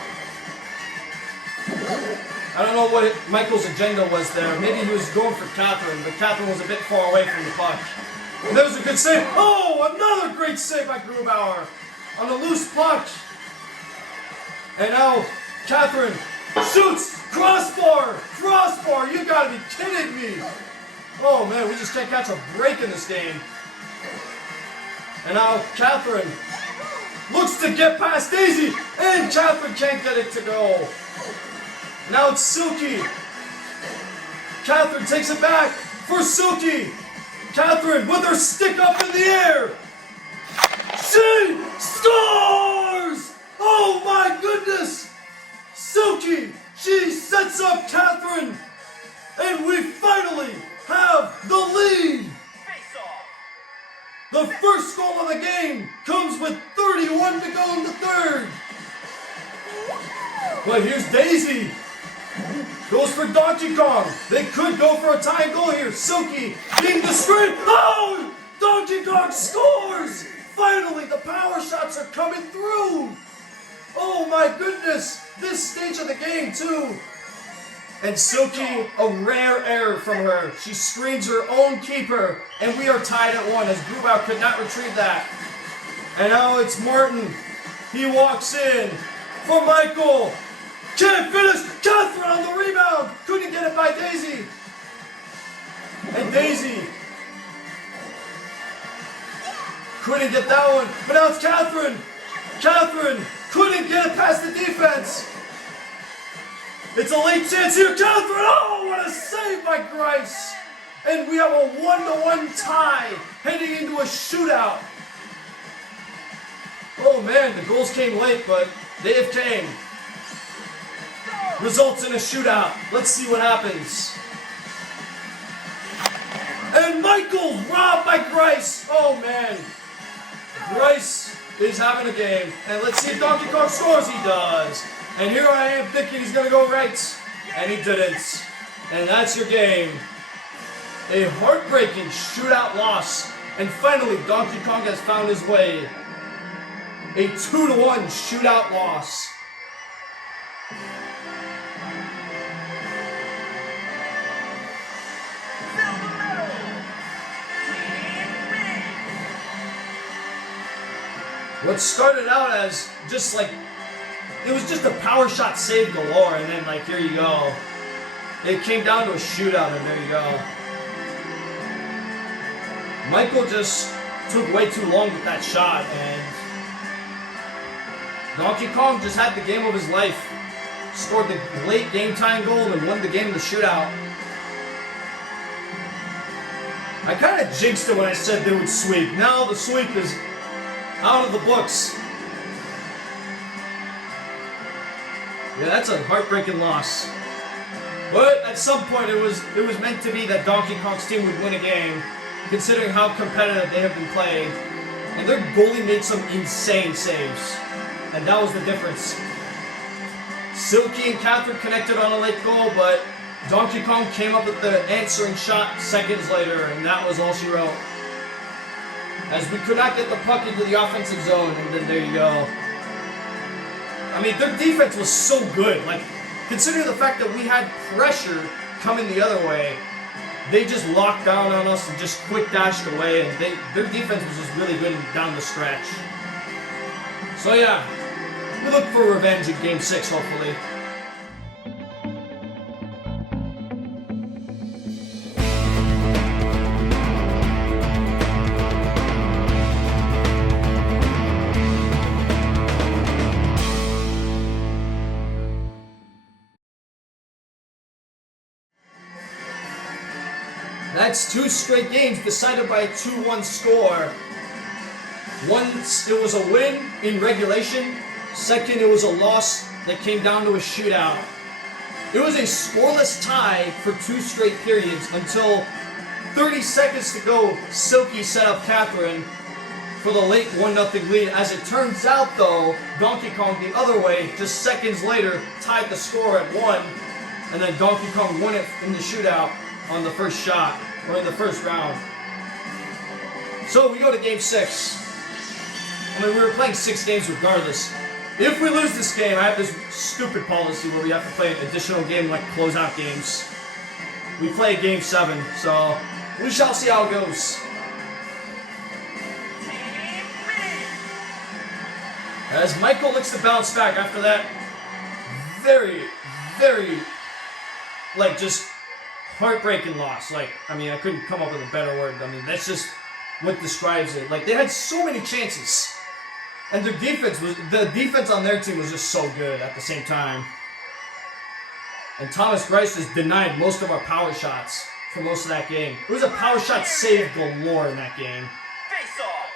I don't know what Michael's agenda was there. Maybe he was going for Kathrin, but Kathrin was a bit far away from the puck. And there was a good save. Oh, another great save by Grubauer on a loose puck. And now Kathrin shoots. Crossbar. Crossbar. You gotta be kidding me. Oh man, we just can't catch a break in this game. And now Kathrin looks to get past Daisy, and Kathrin can't get it to go. Now it's Silke. Kathrin takes it back for Silke. Kathrin with her stick up in the air. She scores! Oh my goodness! Silke, she sets up Kathrin, and we finally have the lead. Face off. The first goal of the game comes with 31 to go in the third. But here's Daisy. Goes for Donkey Kong. They could go for a tie goal here. Silke being the screen. Oh! Donkey Kong scores! Finally, the power shots are coming through. Oh my goodness. This stage of the game too. And Silke, a rare error from her. She screens her own keeper, and we are tied at 1 as Grubauer could not retrieve that. And now it's Martin. He walks in for Michael. Can't finish. Kathrin on the rebound. Couldn't get it by Daisy. And Daisy couldn't get that one. But now it's Kathrin. Kathrin couldn't get it past the defense. It's a late chance here. Kathrin. Oh, what a save by Grice. And we have a 1-1 tie heading into a shootout. Oh man, the goals came late, but they have came. Results in a shootout. Let's see what happens. And Michael robbed by Grice. Oh man. Grice is having a game. And let's see if Donkey Kong scores. He does. And here I am thinking he's going to go right. And he didn't. And that's your game. A heartbreaking shootout loss. And finally, Donkey Kong has found his way. A 2-1 shootout loss. What started out as just like, it was just a power shot save galore, and then like, here you go. It came down to a shootout, and there you go. Michael just took way too long with that shot, and Donkey Kong just had the game of his life. Scored the late game tying goal and won the game in the shootout. I kind of jinxed it when I said they would sweep. Now the sweep is out of the books. Yeah, that's a heartbreaking loss. But at some point it was meant to be that Donkey Kong's team would win a game, considering how competitive they have been playing. And their goalie made some insane saves. And that was the difference. Silke and Kathrin connected on a late goal, but Donkey Kong came up with the answering shot seconds later, and that was all she wrote. As we could not get the puck into the offensive zone, and then there you go. I mean, their defense was so good. Like, considering the fact that we had pressure coming the other way, they just locked down on us and just quick dashed away, and their defense was just really good down the stretch. So yeah, we look for revenge in Game 6, hopefully. That's 2 straight games decided by a 2-1 score. Once it was a win in regulation, second it was a loss that came down to a shootout. It was a scoreless tie for 2 straight periods until 30 seconds to go, Silke set up Kathrin for the late 1-0 lead. As it turns out though, Donkey Kong the other way, just seconds later, tied the score at 1, and then Donkey Kong won it in the shootout on the first shot, or in the first round. So we go to Game 6. I mean, we were playing 6 games regardless. If we lose this game, I have this stupid policy where we have to play an additional game like closeout games. We play Game 7, so we shall see how it goes. As Michael looks to bounce back after that very, very, like just heartbreaking loss. Like, I mean, I couldn't come up with a better word. I mean, that's just what describes it. Like, they had so many chances. And the defense on their team was just so good at the same time. And Thomas Grice just denied most of our power shots for most of that game. It was a power shot save galore in that game. Face off.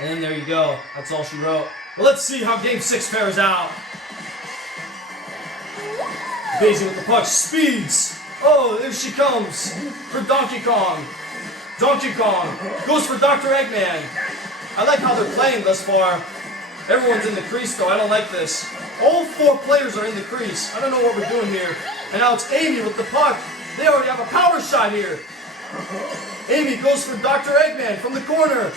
And there you go. That's all she wrote. Well, let's see how Game 6 fares out. Daisy with the puck. Speeds. Oh, there she comes for Donkey Kong. Donkey Kong goes for Dr. Eggman. I like how they're playing thus far. Everyone's in the crease, though. I don't like this. All 4 players are in the crease. I don't know what we're doing here. And now it's Amy with the puck. They already have a power shot here. Amy goes for Dr. Eggman from the corner.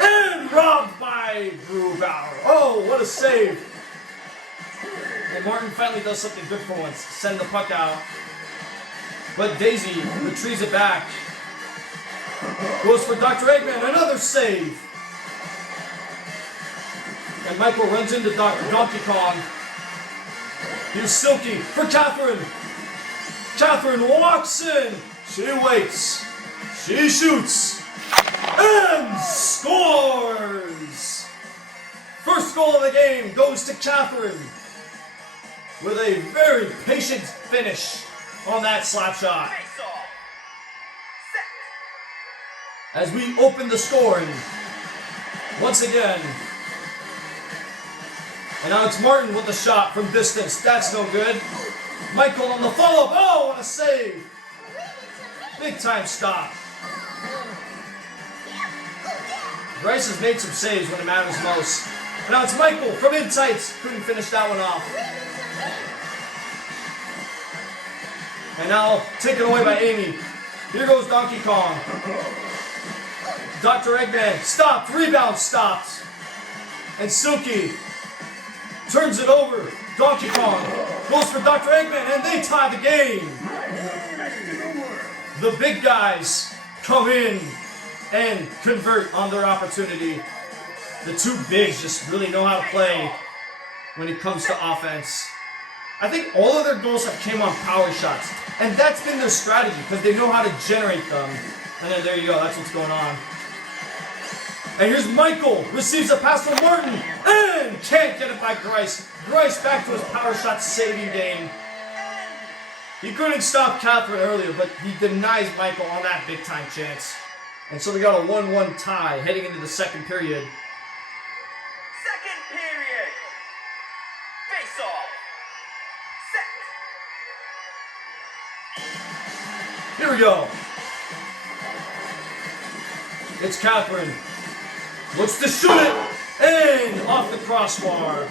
And robbed by Grubauer. Oh, what a save. And Martin finally does something good for once. Send the puck out. But Daisy retrieves it back. Goes for Dr. Eggman. Another save. And Michael runs into Donkey Kong. Here's Silke for Kathrin. Kathrin walks in. She waits. She shoots. And scores! First goal of the game goes to Kathrin. With a very patient finish on that slap shot. Face off. Set. As we open the scoring. Once again. And now it's Martin with the shot from distance. That's no good. Michael on the follow-up. Oh, what a save. Big time stop. Bryce has made some saves when it matters most. And now it's Michael from insights. Couldn't finish that one off. And now taken away by Amy. Here goes Donkey Kong. Dr. Eggman stopped. Rebound stopped. And Silke turns it over. Donkey Kong goes for Dr. Eggman, and they tie the game. The big guys come in and convert on their opportunity. The 2 bigs just really know how to play when it comes to offense. I think all of their goals have came on power shots, and that's been their strategy because they know how to generate them. And then there you go, that's what's going on. And here's Michael, receives a pass from Martin, and can't get it by Grice. Grice back to his power shot saving game. He couldn't stop Kathrin earlier, but he denies Michael on that big time chance. And so we got a 1-1 tie heading into the second period. Second period. Face off. Set. Here we go. It's Kathrin. Looks to shoot it, and off the crossbar.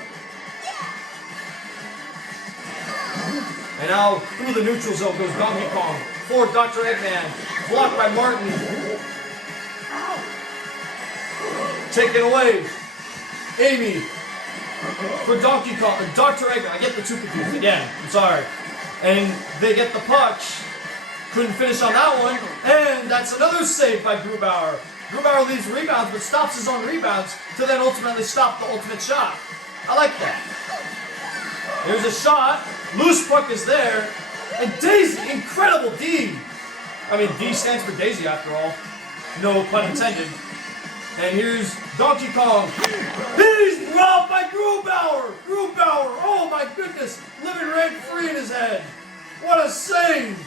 And now through the neutral zone goes Donkey Kong for Dr. Eggman. Blocked by Martin. Taken away. Amy for Donkey Kong. Dr. Eggman. I get the 2 confused again. I'm sorry. And they get the puck. Couldn't finish on that one. And that's another save by Grubauer. Grubauer leaves rebounds, but stops his own rebounds to then ultimately stop the ultimate shot. I like that. Here's a shot. Loose puck is there. And Daisy, incredible D. I mean, D stands for Daisy after all. No pun intended. And here's Donkey Kong. He's robbed by Grubauer. Grubauer, oh my goodness. Living rent free in his head. What a save.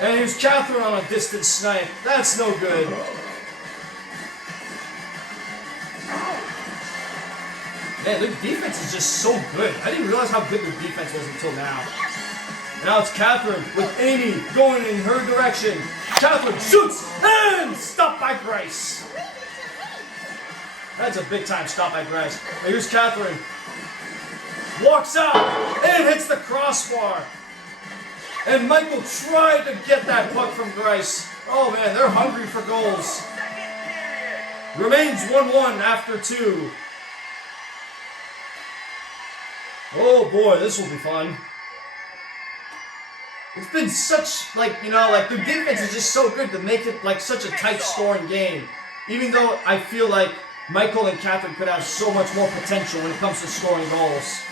And here's Kathrin on a distant snipe. That's no good. Man, their defense is just so good. I didn't realize how good their defense was until now. Now it's Kathrin with Amy going in her direction. Kathrin shoots and stopped by Grice. That's a big time stop by Grice. Now here's Kathrin. Walks out and hits the crossbar. And Michael tried to get that puck from Grice. Oh man, they're hungry for goals. Remains 1-1 after 2. Oh boy, this will be fun. It's been such, like, you know, like, their defense is just so good to make it, like, such a tight scoring game. Even though I feel like Michael and Kathrin could have so much more potential when it comes to scoring goals.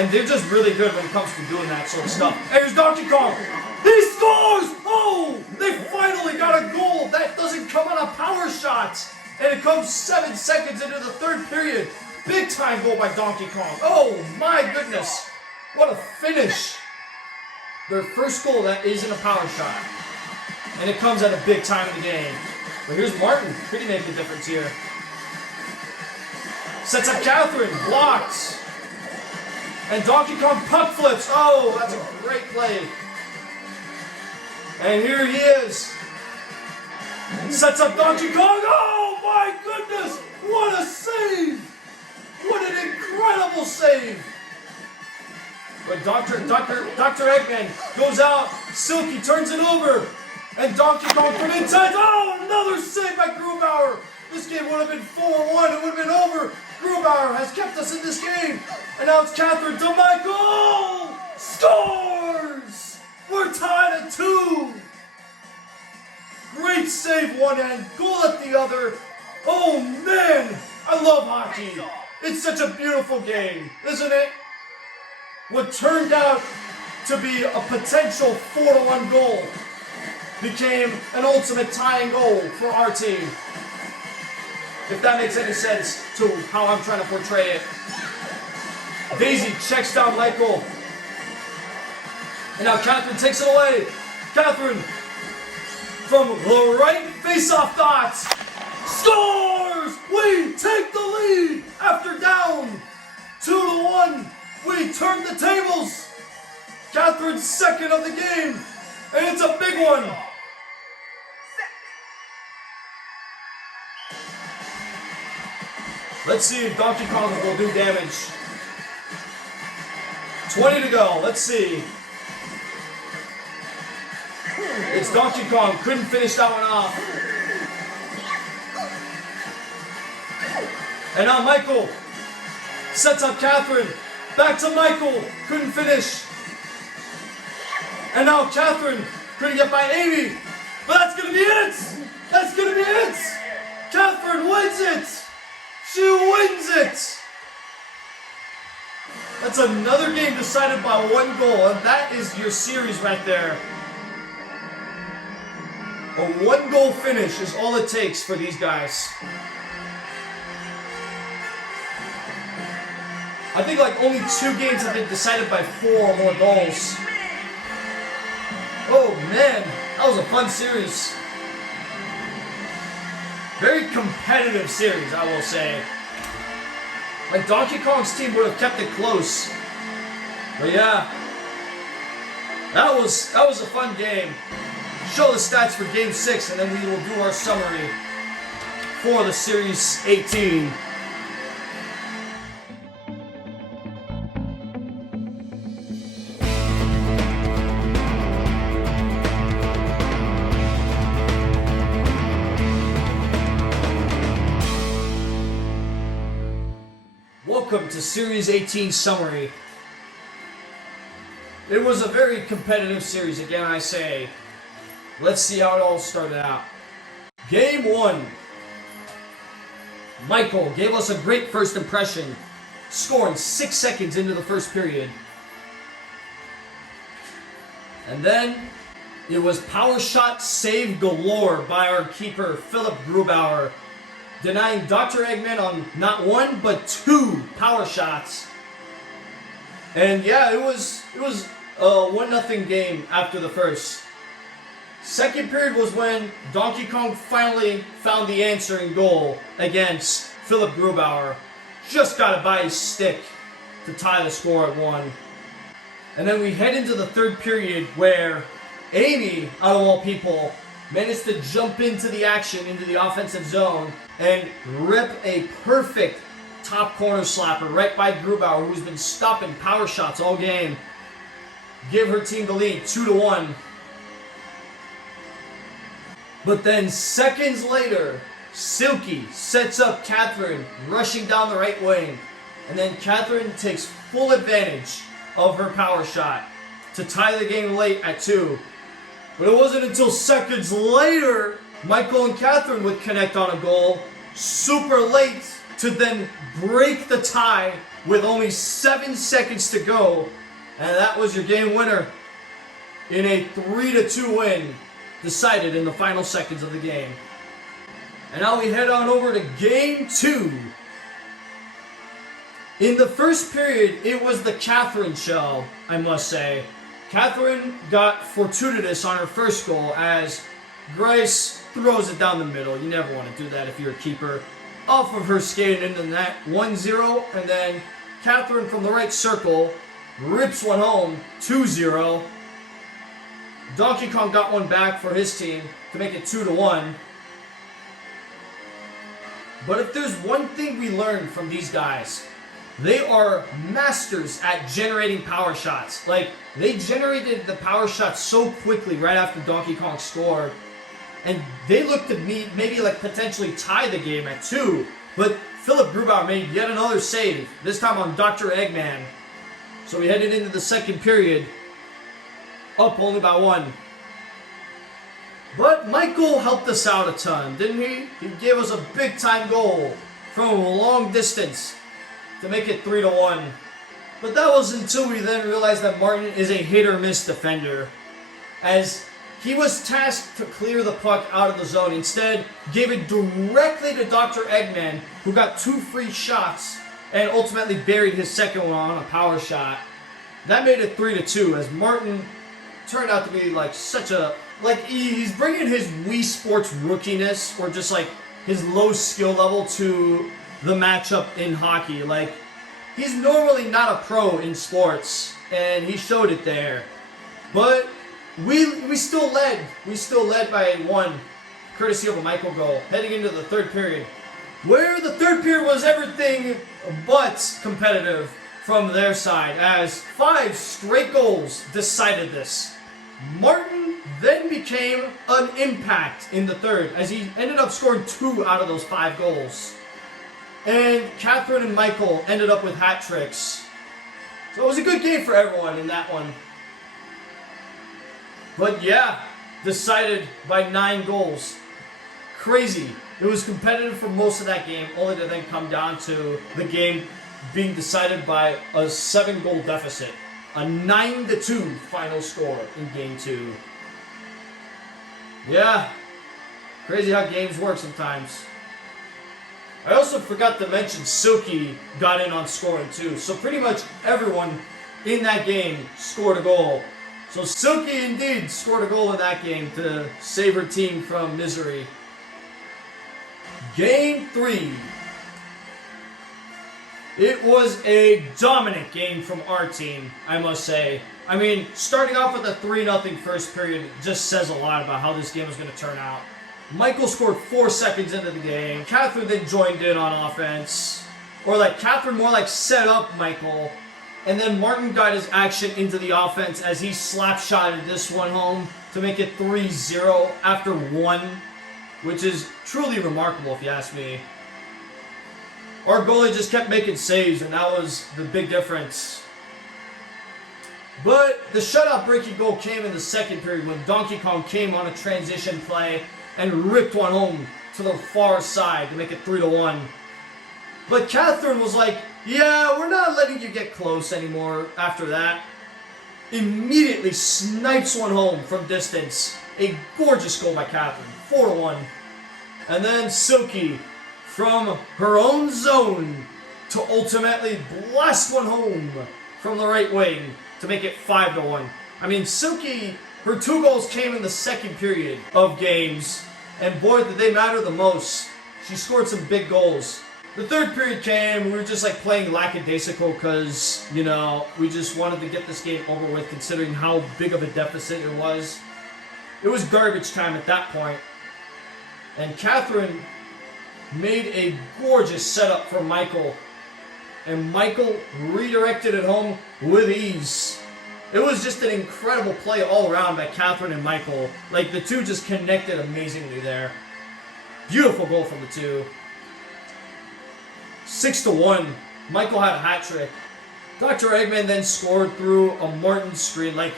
And they're just really good when it comes to doing that sort of stuff. And here's Donkey Kong. He scores! Oh! They finally got a goal. That doesn't come on a power shot. And it comes 7 seconds into the third period. Big time goal by Donkey Kong. Oh my goodness. What a finish. Their first goal that isn't a power shot. And it comes at a big time in the game. But here's Martin. Pretty make a difference here. Sets up Kathrin. Blocks. And Donkey Kong puck flips. Oh, that's a great play. And here he is. Sets up Donkey Kong. Oh my goodness. What a save. What an incredible save. But Dr. Eggman goes out. Silke turns it over. And Donkey Kong from inside. Oh, another save by Grubauer. This game would have been 4-1. It would have been over. Grubauer has kept us in this game. And now it's Kathrin to Michael. Scores! We're tied at 2. Great save one end, goal at the other. Oh man, I love hockey. It's such a beautiful game, isn't it? What turned out to be a potential 4-1 goal became an ultimate tying goal for our team. If that makes any sense to how I'm trying to portray it. Daisy checks down Michael. And now Kathrin takes it away. Kathrin from the right face-off dot. Scores! We take the lead after down 2-1. We turn the tables. Kathrin's second of the game. And it's a big one. Let's see if Donkey Kong will do damage. 20 to go. Let's see. It's Donkey Kong. Couldn't finish that one off. And now Michael sets up Kathrin. Back to Michael. Couldn't finish. And now Kathrin couldn't get by Amy. But that's going to be it. That's going to be it. Kathrin wins it. She wins it. That's another game decided by 1 goal. And that is your series right there. A 1-goal finish is all it takes for these guys. I think like only 2 games have been decided by 4 or more goals. Oh man, that was a fun series. Very competitive series, I will say. Like Donkey Kong's team would have kept it close. But yeah, that was a fun game. Show the stats for Game 6, and then we will do our summary for the Series 18. Welcome to Series 18 summary. It was a very competitive series, again I say. Let's see how it all started out. Game 1. Michael gave us a great first impression, scoring 6 seconds into the first period. And then it was power shot save galore by our keeper, Philip Grubauer, denying Dr. Eggman on not 1 but 2 power shots. And yeah, it was a 1-0 game after the first. Second period was when Donkey Kong finally found the answer in goal against Philip Grubauer. Just got it by his stick to tie the score at 1. And then we head into the third period where Amy, out of all people, managed to jump into the action, into the offensive zone, and rip a perfect top corner slapper right by Grubauer, who's been stopping power shots all game. Give her team the lead, 2-1. But then seconds later, Silke sets up Kathrin, rushing down the right wing. And then Kathrin takes full advantage of her power shot to tie the game late at 2. But it wasn't until seconds later, Michael and Kathrin would connect on a goal, super late, to then break the tie with only 7 seconds to go. And that was your game winner in a 3-2 win, decided in the final seconds of the game. And now we head on over to game 2. In the first period, it was the Kathrin show, I must say. Kathrin got fortuitous on her first goal as Grace throws it down the middle. You never want to do that if you're a keeper. Off of her skating into the net, 1-0, and then Kathrin from the right circle rips one home, 2-0. Donkey Kong got one back for his team to make it 2-1. But if there's one thing we learned from these guys, they are masters at generating power shots. Like, they generated the power shots so quickly right after Donkey Kong scored. And they looked to me maybe like potentially tie the game at 2. But Philip Grubauer made yet another save, this time on Dr. Eggman. So we headed into the second period, up only by 1. But Michael helped us out a ton, didn't he? He gave us a big-time goal from a long distance to make it 3-1. But that was until we then realized that Martin is a hit-or-miss defender, as he was tasked to clear the puck out of the zone. Instead, gave it directly to Dr. Eggman, who got 2 free shots and ultimately buried his second one on a power shot. That made it 3-2, as Martin turned out to be like such a... Like, he's bringing his Wii Sports rookiness, or just like his low skill level, to the matchup in hockey. Like, he's normally not a pro in sports, and he showed it there. But we still led. We still led by 1, courtesy of a Michael goal, heading into the third period, where the third period was everything but competitive from their side, as 5 straight goals decided this. Martin then became an impact in the third, as he ended up scoring 2 out of those 5 goals. And Kathrin and Michael ended up with hat tricks. So it was a good game for everyone in that one. But yeah, decided by 9 goals. Crazy. It was competitive for most of that game, only to then come down to the game being decided by a 7-goal deficit. A 9-2 final score in game 2. Yeah, crazy how games work sometimes. I also forgot to mention Silke got in on scoring too. So pretty much everyone in that game scored a goal. So Silke indeed scored a goal in that game to save her team from misery. Game 3. It was a dominant game from our team, I must say. I mean, starting off with a 3-0 first period just says a lot about how this game was going to turn out. Michael scored 4 seconds into the game. Kathrin then joined in on offense. Or like, Kathrin more like set up Michael. And then Martin got his action into the offense as he slap-shotted this one home to make it 3-0 after 1. Which is truly remarkable if you ask me. Our goalie just kept making saves, and that was the big difference. But the shutout-breaking goal came in the second period when Donkey Kong came on a transition play and ripped one home to the far side to make it 3-1. But Kathrin was like, yeah, we're not letting you get close anymore after that. Immediately snipes one home from distance. A gorgeous goal by Kathrin, 4-1. And then Silke, from her own zone, to ultimately blast one home from the right wing to make it 5-1. I mean, Silke, her 2 goals came in the second period of games, and boy, did they matter the most. She scored some big goals. The third period came, we were just like playing lackadaisical because, you know, we just wanted to get this game over with considering how big of a deficit it was. It was garbage time at that point. And Kathrin made a gorgeous setup for Michael. And Michael redirected it home with ease. It was just an incredible play all around by Kathrin and Michael. Like, the two just connected amazingly there. Beautiful goal from the two. 6-1. Michael had a hat trick. Dr. Eggman then scored through a Martin screen. Like,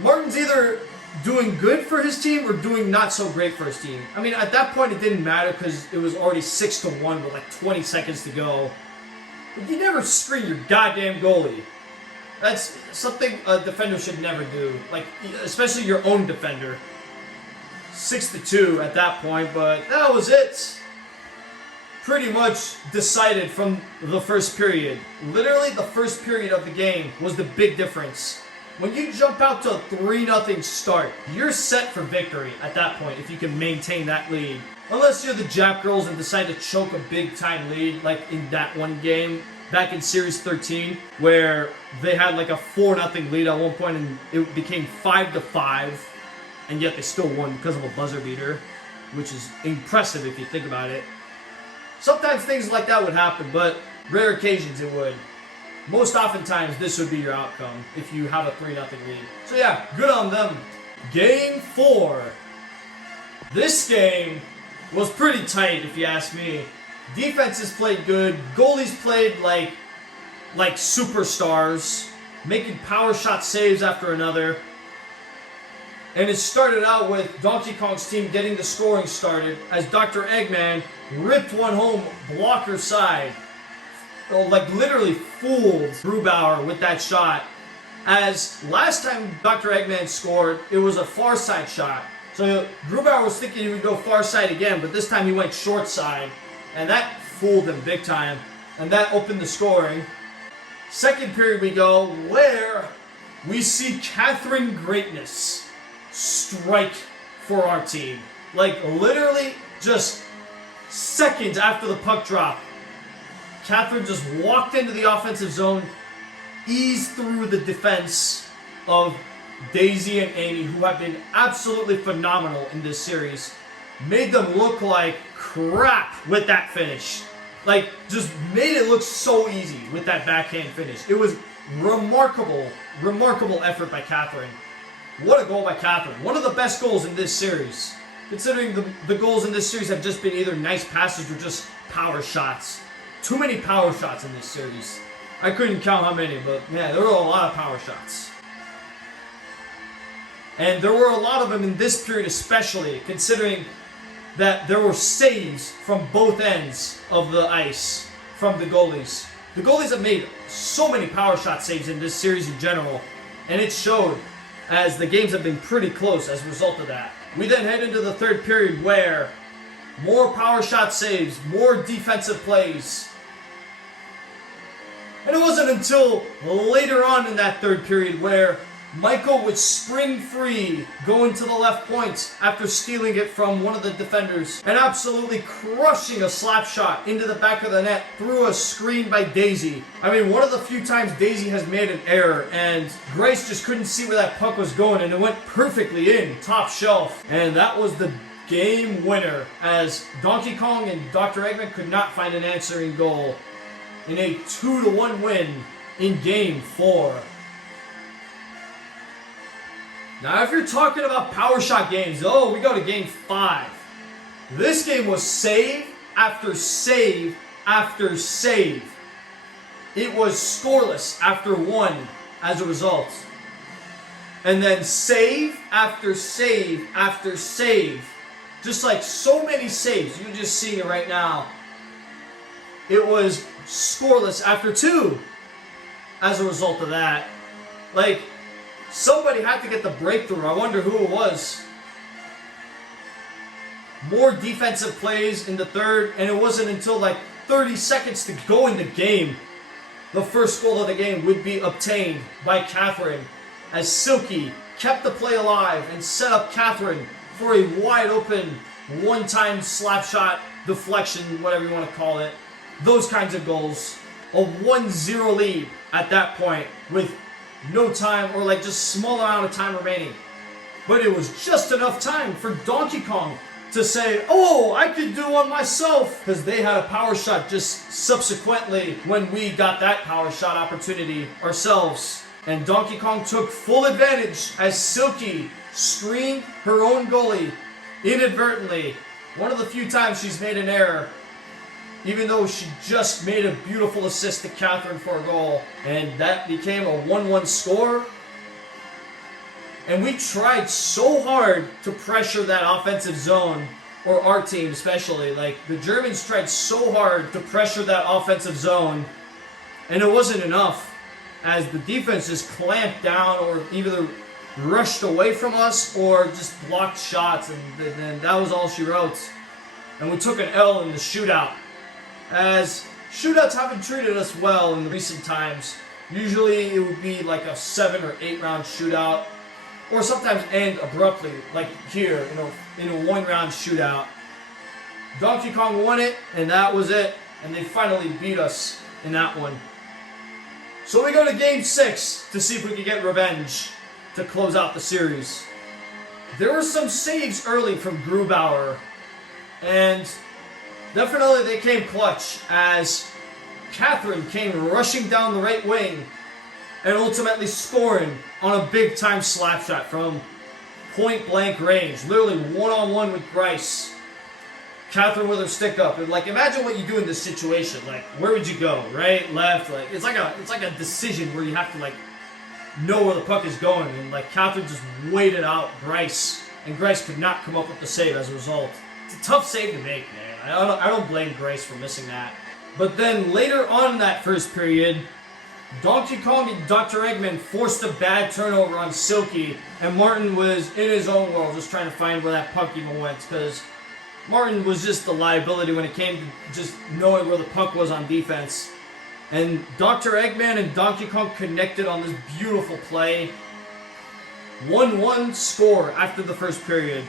Martin's either doing good for his team or doing not so great for his team. I mean, at that point it didn't matter because it was already 6-1 with like 20 seconds to go. But you never screen your goddamn goalie. That's something a defender should never do. Like, especially your own defender. 6-2 at that point, but that was it. Pretty much decided from the first period. Literally, the first period of the game was the big difference. When you jump out to a 3-0 start, you're set for victory at that point if you can maintain that lead. Unless you're the Jap girls and decide to choke a big-time lead, like in that one game back in Series 13, where they had like a 4-0 lead at one point and it became 5-5, and yet they still won because of a buzzer beater, which is impressive if you think about it. Sometimes things like that would happen, but rare occasions it would. Most oftentimes, this would be your outcome if you have a 3-0 lead. So yeah, good on them. Game 4. This game was pretty tight, if you ask me. Defenses played good. Goalies played like superstars, making power shot saves after another. And it started out with Donkey Kong's team getting the scoring started as Dr. Eggman ripped one home blocker side. Like literally fooled Grubauer with that shot. As last time Dr. Eggman scored, it was a far side shot. So Grubauer was thinking he would go far side again, but this time he went short side. And that fooled him big time. And that opened the scoring. Second period we go, where we see Kathrin greatness strike for our team. Like literally just seconds after the puck drop, Kathrin just walked into the offensive zone, eased through the defense of Daisy and Amy, who have been absolutely phenomenal in this series. Made them look like crap with that finish. Like, just made it look so easy with that backhand finish. It was remarkable effort by Kathrin. What a goal by Kathrin. One of the best goals in this series. Considering the goals in this series have just been either nice passes or just power shots. Too many power shots in this series. I couldn't count how many, but man, there were a lot of power shots. And there were a lot of them in this period especially, considering that there were saves from both ends of the ice from the goalies. The goalies have made so many power shot saves in this series in general, and it showed as the games have been pretty close as a result of that. We then head into the third period where more power shot saves, more defensive plays. And it wasn't until later on in that third period where Michael would spring free, going to the left point after stealing it from one of the defenders and absolutely crushing a slap shot into the back of the net through a screen by Daisy. I mean, one of the few times Daisy has made an error and Grace just couldn't see where that puck was going and it went perfectly in, top shelf. And that was the game winner as Donkey Kong and Dr. Eggman could not find an answering goal in a 2-1 win in Game 4. Now, if you're talking about power shot games, we go to Game 5. This game was save after save after save. It was scoreless after one as a result. And then save after save after save. Just like so many saves. You're just seeing it right now. It was scoreless after two as a result of that. Like, somebody had to get the breakthrough. I wonder who it was. More defensive plays in the third, and it wasn't until like 30 seconds to go in the game the first goal of the game would be obtained by Kathrin as Silke kept the play alive and set up Kathrin for a wide open one-time slap shot, deflection, whatever you want to call it. Those kinds of goals. A 1-0 lead at that point with no time or like just small amount of time remaining. But it was just enough time for Donkey Kong to say, oh, I could do one myself, because they had a power shot just subsequently when we got that power shot opportunity ourselves. And Donkey Kong took full advantage as Silke screened her own goalie inadvertently. One of the few times she's made an error, even though she just made a beautiful assist to Kathrin for a goal. And that became a 1-1 score. And we tried so hard to pressure that offensive zone, or our team especially. Like, the Germans tried so hard to pressure that offensive zone And it wasn't enough, as the defense just clamped down or either rushed away from us or just blocked shots, and then that was all she wrote. And we took an L in the shootout, as shootouts haven't treated us well in the recent times. Usually it would be like a 7 or 8 round shootout, or sometimes end abruptly, like here, in a 1 round shootout. Donkey Kong won it, and that was it. And they finally beat us in that one. So we go to Game 6 to see if we can get revenge to close out the series. There were some saves early from Grubauer, and definitely they came clutch, as Kathrin came rushing down the right wing and ultimately scoring on a big time slap shot from point blank range, literally one-on-one with Grice. Kathrin with her stick up, and like, imagine what you do in this situation. Like, where would you go? Right, left? Like, it's like a decision where you have to like know where the puck is going, and like Kathrin just waited out Grice, and Grice could not come up with the save as a result. It's a tough save to make, man. I don't blame Grice for missing that. But then later on in that first period, Donkey Kong and Dr. Eggman forced a bad turnover on Silke, and Martin was in his own world just trying to find where that puck even went, because Martin was just the liability when it came to just knowing where the puck was on defense. And Dr. Eggman and Donkey Kong connected on this beautiful play. 1-1 score after the first period.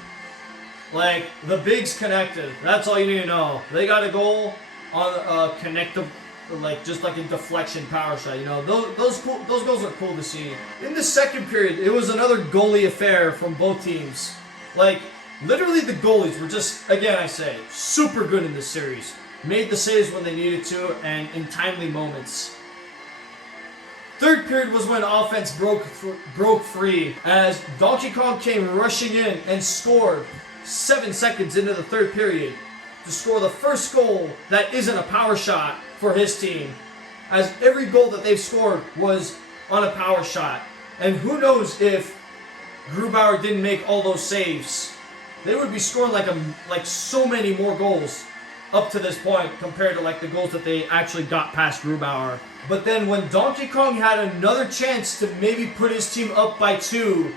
Like, the bigs connected. That's all you need to know. They got a goal on a connective, like just like a deflection power shot. You know, those goals are cool to see. In the second period, it was another goalie affair from both teams. Like, literally the goalies were just, again I say, super good in this series. Made the saves when they needed to and in timely moments. Third period was when offense broke free, as Donkey Kong came rushing in and scored 7 seconds into the third period to score the first goal that isn't a power shot for his team, as every goal that they've scored was on a power shot. And who knows if Grubauer didn't make all those saves, they would be scoring like so many more goals up to this point compared to like the goals that they actually got past Grubauer. But then when Donkey Kong had another chance to maybe put his team up by 2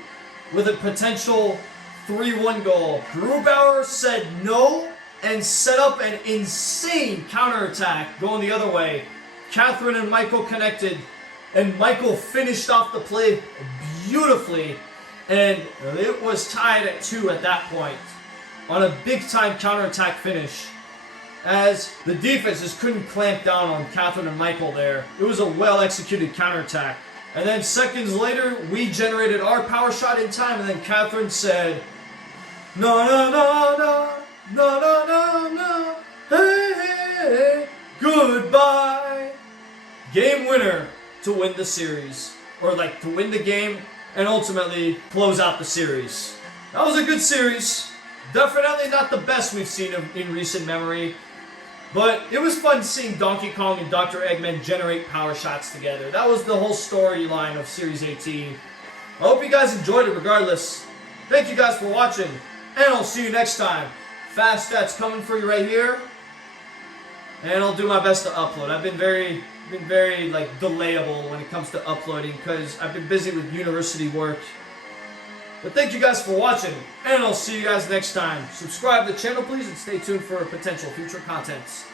with a potential 3-1 goal, Grubauer said no and set up an insane counterattack going the other way. Kathrin and Michael connected, and Michael finished off the play beautifully, and it was tied at 2 at that point on a big-time counterattack finish, as the defense just couldn't clamp down on Kathrin and Michael there. It was a well-executed counterattack. And then seconds later, we generated our power shot in time, and then Kathrin said, "No, no, no, no, no, no, no, no, hey, hey, hey, goodbye." Game winner to win the series, or like to win the game and ultimately close out the series. That was a good series. Definitely not the best we've seen in recent memory, but it was fun seeing Donkey Kong and Dr. Eggman generate power shots together. That was the whole storyline of Series 18. I hope you guys enjoyed it regardless. Thank you guys for watching, and I'll see you next time. Fast stats coming for you right here, and I'll do my best to upload. I've been very like delayable when it comes to uploading because I've been busy with university work. But thank you guys for watching, and I'll see you guys next time. Subscribe to the channel, please, and stay tuned for potential future contents.